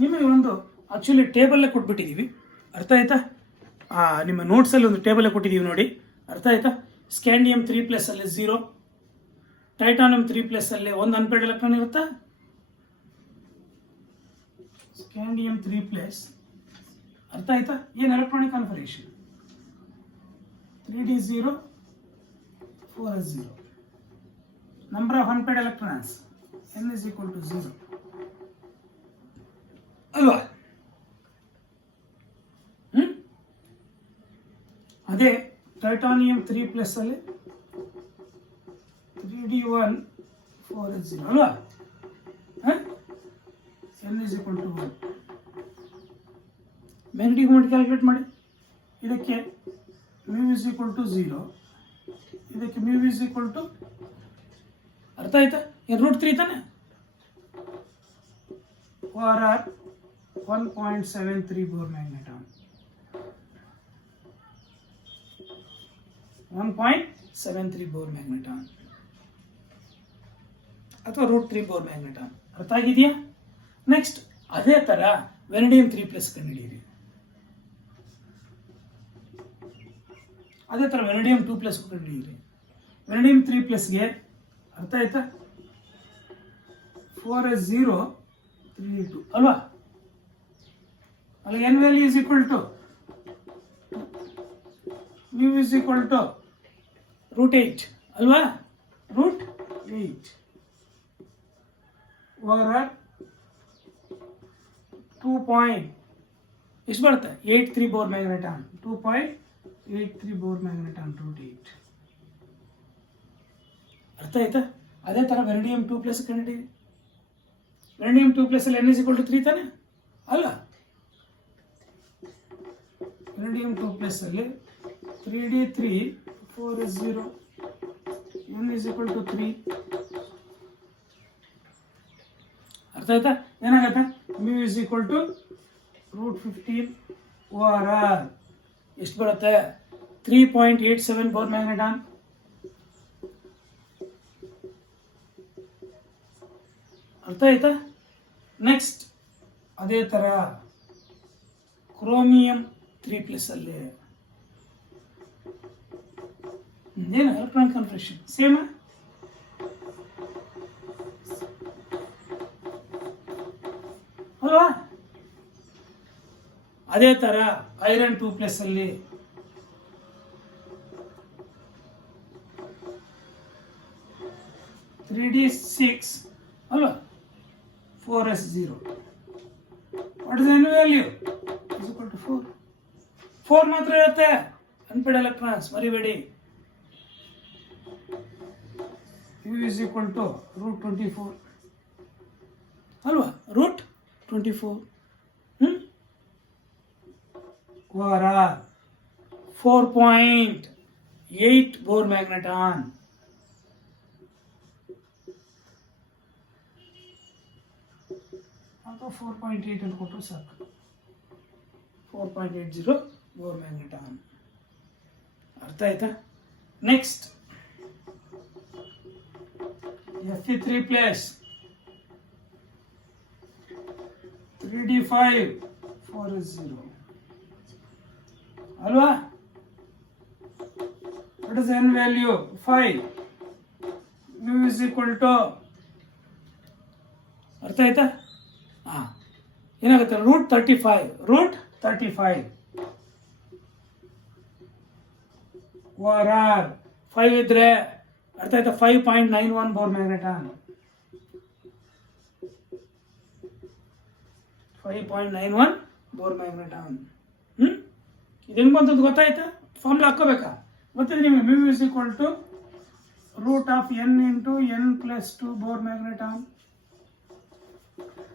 ನಿಮಗೆ ಒಂದು ಆ್ಯಕ್ಚುಲಿ ಟೇಬಲ್ಲೇ ಕೊಟ್ಬಿಟ್ಟಿದ್ದೀವಿ. ಅರ್ಥ ಆಯ್ತಾ? ನಿಮ್ಮ ನೋಟ್ಸಲ್ಲಿ ಒಂದು ಟೇಬಲ್ಲೇ ಕೊಟ್ಟಿದ್ದೀವಿ ನೋಡಿ. ಅರ್ಥ ಆಯ್ತಾ? ಸ್ಕ್ಯಾಂಡಿಯಂ 3+ ಅಲ್ಲಿ 0, ಟೈಟಾನಿಯಂ 3+ ಅಲ್ಲಿ 1 ಅನ್ಪೇರ್ಡ್ ಎಲೆಕ್ಟ್ರಾನ್ ಇರುತ್ತಾ? ಸ್ಕ್ಯಾಂಡಿಯಂ 3+, ಅರ್ಥ ಆಯ್ತಾ? ಏನು electronic configuration? 3d0 4s0. Number of unpaired electrons n = 0 ಅಲ್ವಾ? ಅದೇ ಟೈಟಾನಿಯಂ 3+ ಅಲ್ಲಿ 3d1 4s0 ಅಲ್ವಾ? n = 1. ಮ್ಯಾಗ್ನೆಟಿಕ್ ಮೊಮೆಂಟ್ ಕ್ಯಾಲ್ಕುಲೇಟ್ ಮಾಡಿ. ಇದಕ್ಕೆ μ = 0, ಇದಕ್ಕೆ μ = ಅರ್ಥ ಆಯ್ತಾ? √3 ತಾನೆ. or 1.73 Bohr ಮ್ಯಾಗ್ನೆಟಾನ್. 1.73 ಬೋರ್ ಮ್ಯಾಗ್ನೆಟಾನ್ ಅಥವಾ √3 ಬೋರ್ ಮ್ಯಾಗ್ನೆಟಾನ್. ಅರ್ಥ ಆಗಿದೆಯಾ? ನೆಕ್ಸ್ಟ್, ಅದೇ ಥರ ವೆನಡಿಯಂ 3+ ಕಂಡುಹಿಡಿಯಿರಿ. ಅದೇ ಥರ ವೆನಡಿಯಂ 2+ ಕಂಡುಹಿಡಿಯಿರಿ. ವೆನಡಿಯಂ 3+ಗೆ ಅರ್ಥ ಆಯ್ತಾ? 4s0 3d2 ಅಲ್ವಾ? ಅಲ್ಲಿ n ವ್ಯಾಲ್ಯೂ = μ = √8 ಅಲ್ವಾ? √8 or 2. ಎಷ್ಟು ಬರುತ್ತೆ? 83 ಬೋರ್ ಮ್ಯಾಗ್ನೆಟಾನ್. 2.83 ಬೋರ್ ಮ್ಯಾಗ್ನೆಟಾನ್ √8. ಅರ್ಥ ಆಯ್ತಾ? ಅದೇ ಥರ ವೆನಡಿಯಂ 2+ ಕಂಡುಹಿಡಿಯಿರಿ. ವೆನಡಿಯಂ 2+ ಅಲ್ಲಿ n = 3 ತಾನೆ ಅಲ್ಲ? ವೆನಡಿಯಂ 2+ ಅಲ್ಲಿ 3d3 4s0 n = 3. ಅರ್ಥ ಆಯ್ತಾ? ಏನಾಗತ್ತೆ? μ = √15 or ಎಷ್ಟು ಬರುತ್ತೆ? 3.87 ಬೋರ್ ಮ್ಯಾಗ್ನೆಟಾನ್. ಅರ್ಥ ಆಯ್ತಾ? ನೆಕ್ಸ್ಟ್, ಅದೇ ಥರ ಕ್ರೋಮಿಯಂ 3+ ಅಲ್ಲಿ ಏನು ಎಲೆಕ್ಟ್ರಾನಿಕ್ ಕಾನ್ಫಿಗರೇಷನ್ ಸೇಮ್ ಅಲ್ವಾ? ಅದೇ ಥರ ಐರನ್ 2+ ಅಲ್ಲಿ 3d6 ಅಲ್ವಾ? 4s0. What is n value? = 4. 4 ಮಾತ್ರ ಇರುತ್ತೆ ಅನ್ಪೇರ್ಡ್ ಎಲೆಕ್ಟ್ರಾನ್ಸ್, ಮರಿಬೇಡಿ. μ = √24 ಅಲ್ವಾ? √24 or 4.8 ಬೋರ್ ಮ್ಯಾಗ್ನೆಟಾನ್. ಅಥವಾ 4.8 ಅಂತ ಕೊಟ್ಟರು ಸಾಕು. 4.80 ಬೋರ್ ಮ್ಯಾಗ್ನೆಟಾನ್. ಅರ್ಥ ಆಯ್ತಾ? ನೆಕ್ಸ್ಟ್, Fe3+, 3d5 4s0 ಅಲ್ವಾ? What is n value? 5. μ = ಅರ್ಥ ಆಯ್ತಾ? ಏನಾಗುತ್ತೆ? √35 or 5 ಇದ್ರೆ ಅರ್ಥ ಆಯ್ತಾ? 5.91 ಬೋರ್ ಮ್ಯಾಗ್ನೆಟಾನ್. 5.91 ಬೋರ್ ಮ್ಯಾಗ್ನೆಟಾನ್. ಇದು ಹೆಂಗೆ ಬಂತದ್ದು ಗೊತ್ತಾಯ್ತಾ? ಫಾರ್ಮುಲಾ ಹಾಕೋಬೇಕಾ? ಗೊತ್ತಿದೆ ನಿಮಗೆ. μ = √n × n + 2 ಬೋರ್ ಮ್ಯಾಗ್ನೆಟಾನ್.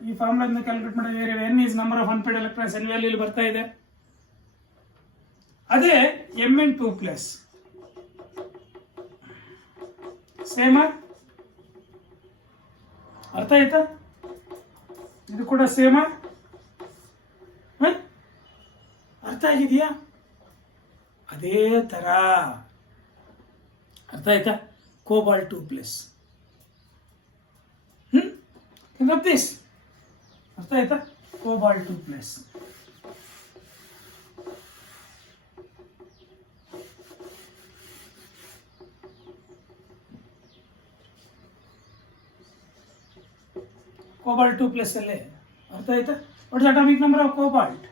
ಈ ಫಾರ್ಮುಲಾದಿಂದ ಕ್ಯಾಲ್ಕುಲೇಟ್ ಮಾಡಿದ variable N is number of unpaired electrons, N value ಇಲ್ಲಿ ಬರ್ತಾ ಇದೆ. ಅದೇ Mn2+, ಸೇಮ, ಅರ್ಥ ಆಯ್ತಾ? ಇದು ಕೂಡ ಸೇಮ, ಅರ್ಥ ಆಗಿದೆಯಾ? ಅದೇ ತರ ಅರ್ಥ ಆಯ್ತಾ? Cobalt2+, ದಿಸ್ ಅರ್ಥ ಆಯ್ತಾ? Cobalt2+. Cobalt2+ ಅಲ್ಲೇ ಅರ್ಥ ಆಯ್ತಾ? What is atomic number of cobalt?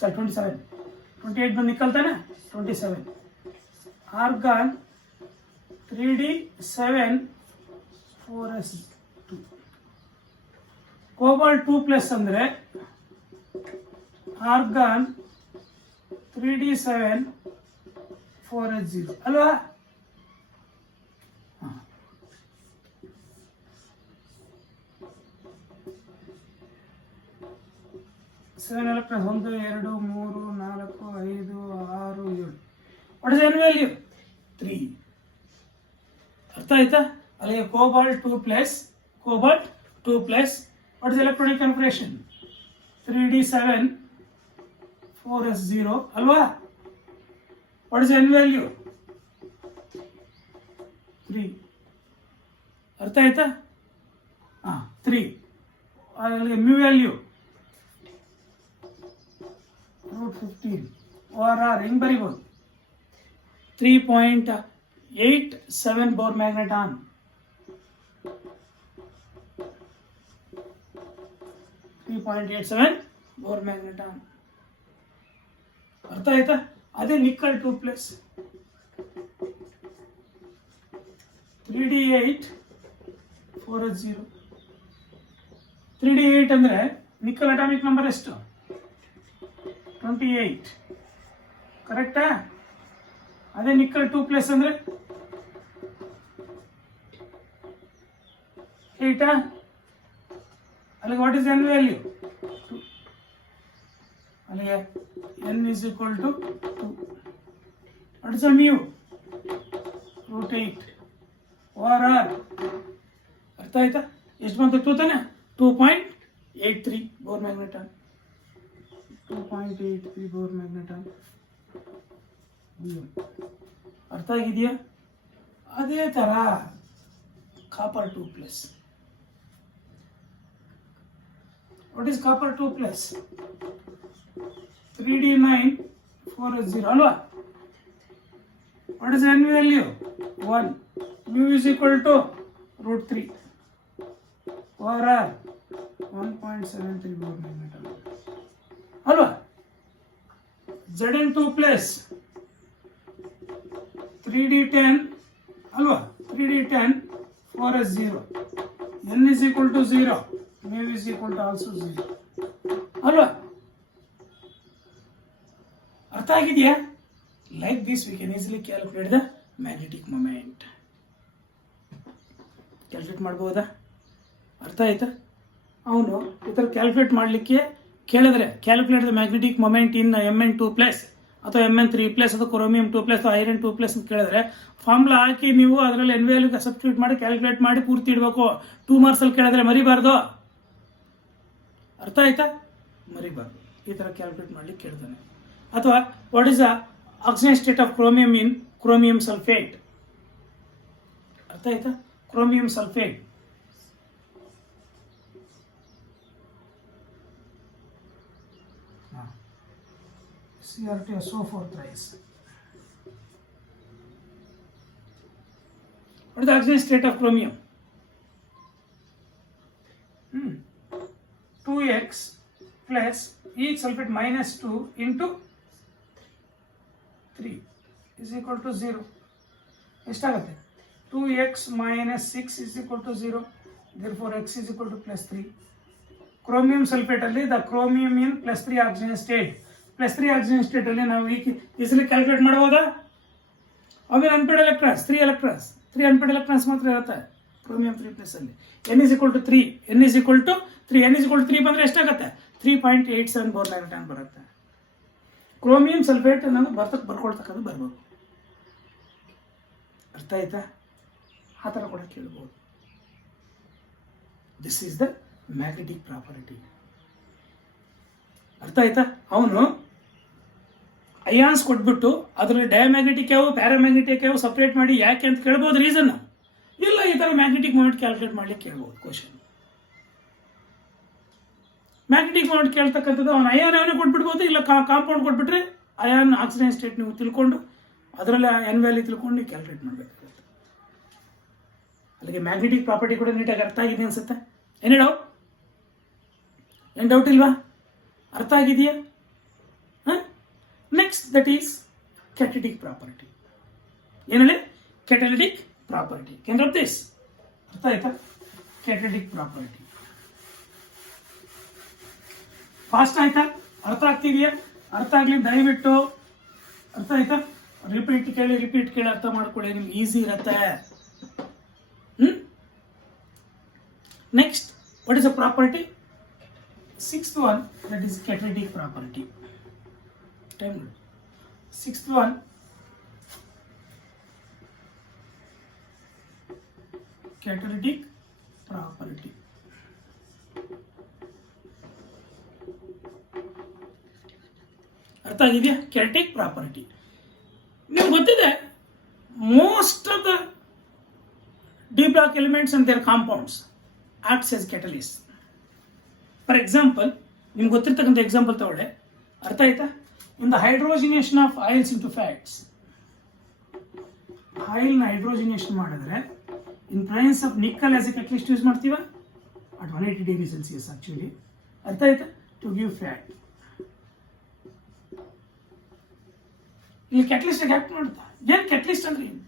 27. 28 ಬಂದು ನಿಕ್ಕಲ್ ತಾನೆ, 27. Argon 3d7 4s2. Cobalt2+ ಅಂದ್ರೆ ಆರ್ಗಾನ್ 3d7 4s0 ಅಲ್ವಾ? 7 electrons, 1 2 3 4 5 6 7. What is N value? 3. ಅರ್ಥ ಆಯ್ತಾ? ಅಲ್ಲಿಗೆ Cobalt2+, what is electronic configuration? 3d7 4s0 ಅಲ್ವಾ? What is N value? 3. ಅರ್ಥ ಆಯ್ತಾ? 3. ಅಲ್ಲಿಗೆ ಮ್ಯೂ ವ್ಯಾಲ್ಯೂ √15 OR ಹೆಂಗ್ ಬರಿಬೋದು? 3.87 ಬೋರ್ ಮ್ಯಾಗ್ನೆಟಾನ್. Bore magneton. ಅರ್ಥ ಆಯ್ತಾ? ಅದೇ ನಿಕ್ಕಲ್ 2+, 3d8 4s0. 3d8 ಅಂದ್ರೆ ನಿಕ್ಕಲ್ ಅಟಾಮಿಕ್ ನಂಬರ್ ಎಷ್ಟು? 28. ಕರೆಕ್ಟಾ? ಅದೇ ನಿಕ್ಕಲ್ 2+ ಅಂದ್ರೆ 8. ಅಲ್ಲಿಗೆ ವಾಟ್ ಇಸ್ ಎನ್ ವ್ಯಾಲ್ಯೂ? ಅಲ್ಲಿಗೆ n is equal to 2. What is mu? √8 OR. ಅರ್ಥ ಆಯ್ತಾ? ಎಷ್ಟು ಬಂತು? 2 ತಾನೆ? 2.83 ಬೋರ್ ಮ್ಯಾಗ್ನೆಟಾನ್. 2.83 bore magneton. ಅರ್ಥ ಆಗಿದೆಯಾ? ಅದೇ ತರ Copper2+. What is Copper2+? 3d9 4s0 ಅಲ್ವಾ? What is N value? 1. Mu is equal to √3 OR 1.73 Bohr magneton ಅಲ್ವಾ? Zn2+, 3d10 ಅಲ್ವಾ? 3d10 4s0. n is equal to 0, mu is equal to also 0 ಅಲ್ವಾ? ಅರ್ಥ ಆಗಿದೆಯಾ? Like this we can easily calculate the magnetic moment. Calculate ಮಾಡ್ಬೋದಾ? ಅರ್ಥ ಆಯ್ತಾ? ಅವನು ಈ ಥರ ಕ್ಯಾಲ್ಕುಲೇಟ್ ಮಾಡಲಿಕ್ಕೆ ಕೇಳಿದ್ರೆ calculate the magnetic moment in Mn2+ ಅಥವಾ Mn3+ ಅಥವಾ Chromium2+ ಅಥವಾ Iron2+ ಅಂತ ಕೇಳಿದ್ರೆ ಫಾರ್ಮುಲಾ ಹಾಕಿ ನೀವು ಅದರಲ್ಲಿ ಎನ್ ವ್ಯಾಲ್ಯೂ ಸಬ್ಸ್ಟಿಟ್ಯೂಟ್ ಮಾಡಿ ಕ್ಯಾಲ್ಕುಲೇಟ್ ಮಾಡಿ ಪೂರ್ತಿ ಇಡಬೇಕು. 2 ಮಾರ್ಕ್ಸ್ ಅಲ್ಲಿ ಕೇಳಿದ್ರೆ ಮರಿಬಾರ್ದು. ಅರ್ಥ ಆಯ್ತಾ? ಮರಿಬಾರ್ದು. ಈ ತರ ಕ್ಯಾಲ್ಕುಲೇಟ್ ಮಾಡ್ಲಿಕ್ಕೆ ಕೇಳ್ತಾನೆ. ಅಥವಾ what is the oxygen state of chromium in chromium sulphate? ಅರ್ಥ ಆಯ್ತಾ? Chromium sulphate CrTSO4 thrice. What is the oxidation state of chromium? 2x plus each sulfate minus 2 into 3 is equal to 0. ಎಷ್ಟಾಗುತ್ತೆ? 2x minus 6 is equal to 0. Therefore x is equal to plus 3. Chromium sulfate ಅಲ್ಲಿ the chromium in plus 3 oxygen state. Plus 3 oxygen state ಅಲ್ಲಿ ನಾವು easily calculate ಮಾಡಬಹುದಾ? ಅವೇನು unpaid electrons 3 unpaid electrons ಮಾತ್ರ ಇರುತ್ತೆ. Chromium 3+ ಅಲ್ಲಿ N=3, N=3, N=3 ಬಂದರೆ ಎಷ್ಟಾಗುತ್ತೆ? 3.87 ಬೋರ್ ನ್ಯಾನೋಟಾನ್ ಬರುತ್ತೆ. ಕ್ರೋಮಿಯಂ ಸಲ್ಫೇಟ್ ನಾನು ಬರ್ಕೊಳ್ತಕ್ಕದ್ದು ಬರ್ಬೇಕು. ಅರ್ಥ ಆಯ್ತಾ? ಆ ಥರ ಕೂಡ ಕೇಳ್ಬೋದು. This is the magnetic property. ಅರ್ಥ ಆಯ್ತಾ? ಅವನು ಅಯಾನ್ಸ್ ಕೊಟ್ಬಿಟ್ಟು ಅದರಲ್ಲಿ ಡಯಾಮ್ಯಾಗ್ನೆಟಿಕ್ ಯಾವ ಪ್ಯಾರಾಮ್ಯಾಗ್ನೆಟಿಕ್ ಯಾವ ಸಪ್ರೇಟ್ ಮಾಡಿ ಯಾಕೆ ಅಂತ ಕೇಳ್ಬೋದು ರೀಸನ್. ಇಲ್ಲ ಈ ಥರ ಮ್ಯಾಗ್ನೆಟಿಕ್ ಮೂಮೆಂಟ್ ಕ್ಯಾಲ್ಕುಲೇಟ್ ಮಾಡ್ಲಿಕ್ಕೆ ಕೇಳ್ಬೋದು ಕ್ವಶನ್. ಮ್ಯಾಗ್ನೆಟಿಕ್ ಮೂಮೆಂಟ್ ಕೇಳ್ತಕ್ಕಂಥದ್ದು ಅವನು ಅಯಾನ್ ಅವನೇ ಕೊಟ್ಬಿಡ್ಬೋದು, ಇಲ್ಲ ಕಾಂಪೌಂಡ್ ಕೊಟ್ಬಿಟ್ರೆ ಅಯಾನ್ ಆಕ್ಸಿಜನ್ ಸ್ಟೇಟ್ ನೀವು ತಿಳ್ಕೊಂಡು ಅದರಲ್ಲಿ ಎನ್ ವ್ಯಾಲ್ಯೂ ತಿಳ್ಕೊಂಡು ನೀವು ಕ್ಯಾಲ್ಕುಲೇಟ್ ಮಾಡಬೇಕಾಗುತ್ತೆ. ಅಲ್ಲಿಗೆ ಮ್ಯಾಗ್ನೆಟಿಕ್ ಪ್ರಾಪರ್ಟಿ ಕೂಡ ನೀಟಾಗಿ ಅರ್ಥ ಆಗಿದೆ ಅನ್ಸುತ್ತೆ. ಏನು ಡೌಟ್ ಇಲ್ವಾ? ಅರ್ಥ ಆಗಿದೆಯಾ? Next that is catalytic property. ಏನೇಳಿ? Catalytic property. Can rub this? ಅರ್ಥ ಆಯ್ತಾ? ಕ್ಯಾಟಲಿಟಿಕ್ ಪ್ರಾಪರ್ಟಿ ಫಾಸ್ಟ್ ಆಯ್ತಾ? ಅರ್ಥ ಆಗ್ತಿದೆಯಾ? ಅರ್ಥ ಆಗ್ಲಿ ದಯವಿಟ್ಟು ಅರ್ಥ ಆಯ್ತಾ? ರಿಪೀಟ್ ಕೇಳಿ ಅರ್ಥ ಮಾಡ್ಕೊಳ್ಳಿ, ನಿಮ್ಗೆ ಈಸಿ ಇರತ್ತೆ. Next what is a property? 6th one, that is catalytic property. Time. 6th one, catalytic property. ಅರ್ಥ ಆಗಿದೆಯಾ? ಕ್ಯಾಟಲಿಟಿಕ್ ಪ್ರಾಪರ್ಟಿ ನಿಮ್ಗೆ ಗೊತ್ತಿದೆ. Most of the d block elements and their compounds acts as catalyst. For example, ನಿಮ್ಗೆ ಗೊತ್ತಿರ್ತಕ್ಕಂಥ example ತಗೊಳ್ಳೆ. ಅರ್ಥ ಆಯ್ತಾ? In the hydrogenation of oils into fats, ಆಯಿಲ್ನ ಹೈಡ್ರೋಜಿನೇಷನ್ ಮಾಡಿದ್ರೆ in presence of nickel as a catalyst use ಮಾಡ್ತೀವ at 180 degree Celsius actually. ಅರ್ಥ ಆಯ್ತಾ? To give fat. ಇಲ್ಲಿ ಕ್ಯಾಟಲಿಸ್ಟ್ ಆಕ್ಟ್ ಮಾಡುತ್ತಾ? ಏನ್ ಕ್ಯಾಟಲಿಸ್ಟ್ ಅಂದ್ರೆ ಏನು?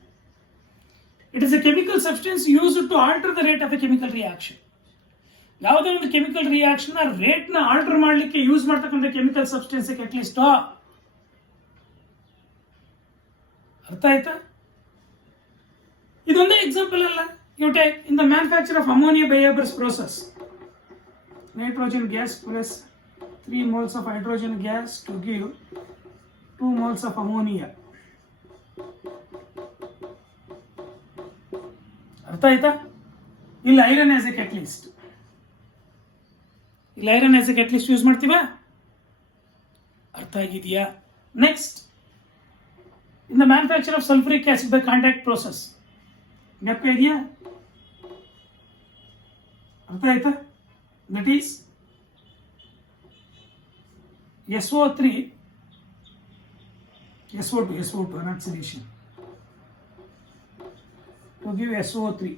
It is a chemical substance use to alter the rate of a chemical reaction. ಯಾವುದೇ ಒಂದು ಕೆಮಿಕಲ್ ರಿಯಾಕ್ಷನ್ ರೇಟ್ ನ ಆಲ್ಟರ್ ಮಾಡಲಿಕ್ಕೆ ಯೂಸ್ ಮಾಡ್ತಕ್ಕಂಥ ಕೆಮಿಕಲ್ ಸಬ್ಸ್ಟೆನ್ಸ್ ಕ್ಯಾಟಲಿಸ್ಟ್. ಅರ್ಥ ಆಯ್ತಾ? ಇದೊಂದೇ ಎಕ್ಸಾಂಪಲ್ ಅಲ್ಲ. You take in the manufacture of ammonia by Haber's process, nitrogen gas plus 3 moles of hydrogen gas to give 2 moles of ammonia. ಅರ್ಥ ಆಯ್ತಾ? ಇಲ್ಲಿ ಐರನ್ ಆಸ್ ಎ ಕ್ಯಾಟಲಿಸ್ಟ್. ಇಲ್ಲಿ iron as a catalyst use ಮಾಡ್ತೀವ. ಅರ್ಥ ಆಗಿದೆಯಾ? Next, in the manufacture of sulphuric acid by contact process, ಜ್ಞಾಪಕ ಇದೆಯಾ? ಅರ್ಥ ಆಯ್ತಾ? That is SO3, SO2 not solution to give SO3.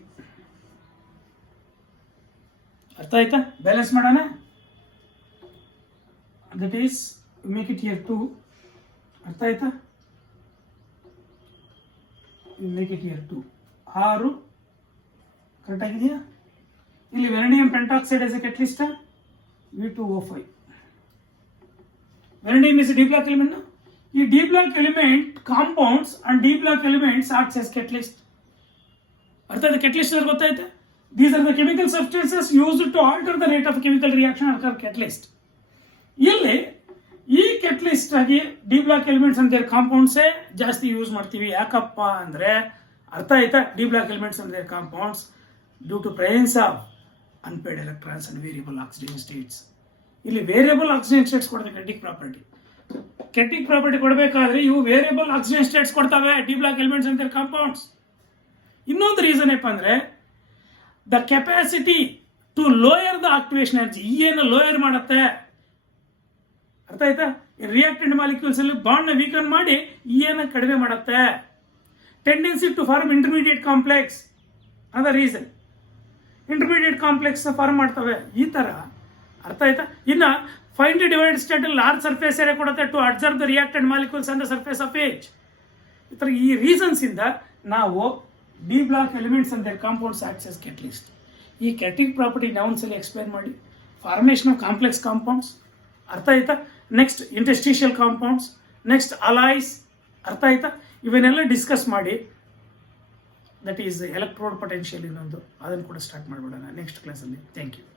ಅರ್ಥ ಆಯ್ತಾ? ಬ್ಯಾಲೆನ್ಸ್ ಮಾಡೋಣ. That is make it here 2. ಅರ್ಥ ಆಯ್ತಾ? Make it here 2. 6 ಕರೆಕ್ಟ್ ಆಗಿದೆಯಾ? ಇಲ್ಲಿ vanadium pentoxide as a catalyst, V2O5. Vanadium is a D block element. ಈ D block element compounds and D block elements acts as catalyst. ಅರ್ಥ ಆಯ್ತಾ? catalyst ಅಂದ್ರೆ ಗೊತ್ತಾಯ್ತಾ? These are the chemical substances used to alter the rate of chemical reaction are called catalyst. ಇಲ್ಲಿ ಈ catalyst ಆಗಿ D block elements and their compounds ಜಾಸ್ತಿ use ಮಾಡ್ತೀವಿ. ಯಾಕಪ್ಪ ಅಂದ್ರೆ ಅರ್ಥ ಆಯ್ತಾ? D block elements and their compounds due to presence of unpaired electrons and variable oxidation states. ಇಲ್ಲಿ ವೇರಿಯಬಲ್ ಆಕ್ಸಿಜನ್ ಸ್ಟೇಟ್ಸ್ ಕೊಡ್ತವೆ ಕ್ಯಾಟಲಿಟಿಕ್ ಪ್ರಾಪರ್ಟಿ. ಕ್ಯಾಟಲಿಟಿಕ್ ಪ್ರಾಪರ್ಟಿ ಕೊಡಬೇಕಾದ್ರೆ ಇವು ವೇರಿಯಬಲ್ ಆಕ್ಸಿಜನ್ ಸ್ಟೇಟ್ಸ್ ಕೊಡ್ತವೆ ಡಿ ಬ್ಲಾಕ್ ಎಲಿಮೆಂಟ್ಸ್ ಅಂತ ಕಾಂಪೌಂಡ್ಸ್. ಇನ್ನೊಂದು ರೀಸನ್ ಏನಪ್ಪ ಅಂದ್ರೆ the capacity to lower the activation energy. ಏನು ಲೋಯರ್ ಮಾಡುತ್ತೆ? ಅರ್ಥ ಆಯ್ತಾ? ರಿಯಾಕ್ಟೆಂಟ್ ಮಾಲಿಕ್ಯೂಲ್ಸ್ ಅಲ್ಲಿ ಬಾಂಡ್ ನ ವೀಕನ್ ಮಾಡಿ ಏನು ಕಡಿಮೆ ಮಾಡುತ್ತೆ. Tendency to form intermediate complex ಅದ ರೀಸನ್. ಇಂಟರ್ಮೀಡಿಯೇಟ್ ಕಾಂಪ್ಲೆಕ್ಸ್ ಫಾರ್ಮ್ ಮಾಡ್ತವೆ ಈ ತರ. ಅರ್ಥ ಆಯ್ತಾ? ಇನ್ನ finely divided state large surface area ಕೊಡುತ್ತೆ to absorb the reactant molecules on the surface of age. ಈ ರೀಸನ್ಸ್ ಇಂದ ನಾವು D block elements and their compounds acts as catalyst. ಈ ಕ್ಯಾಟಲಿಟಿಕ್ ಪ್ರಾಪರ್ಟಿ ಒಂದ್ಸಲಿ ಎಕ್ಸ್ಪ್ಲೈನ್ ಮಾಡಿ. ಫಾರ್ಮೇಷನ್ ಆಫ್ ಕಾಂಪ್ಲೆಕ್ಸ್ ಕಾಂಪೌಂಡ್ಸ್, ಅರ್ಥ ಆಯ್ತಾ? Next interstitial compounds, next alloys, ಅರ್ಥ ಆಯ್ತಾ? ಇವನ್ನೆಲ್ಲ ಡಿಸ್ಕಸ್ ಮಾಡಿ ದಟ್ ಈಸ್ ಎಲೆಕ್ಟ್ರೋಡ್ ಪೊಟೆನ್ಷಿಯಲ್ ಇನ್ನೊಂದು, ಅದನ್ನು ಕೂಡ ಸ್ಟಾರ್ಟ್ ಮಾಡಿಬಿಡೋಣ ನೆಕ್ಸ್ಟ್ ಕ್ಲಾಸಲ್ಲಿ. Thank you.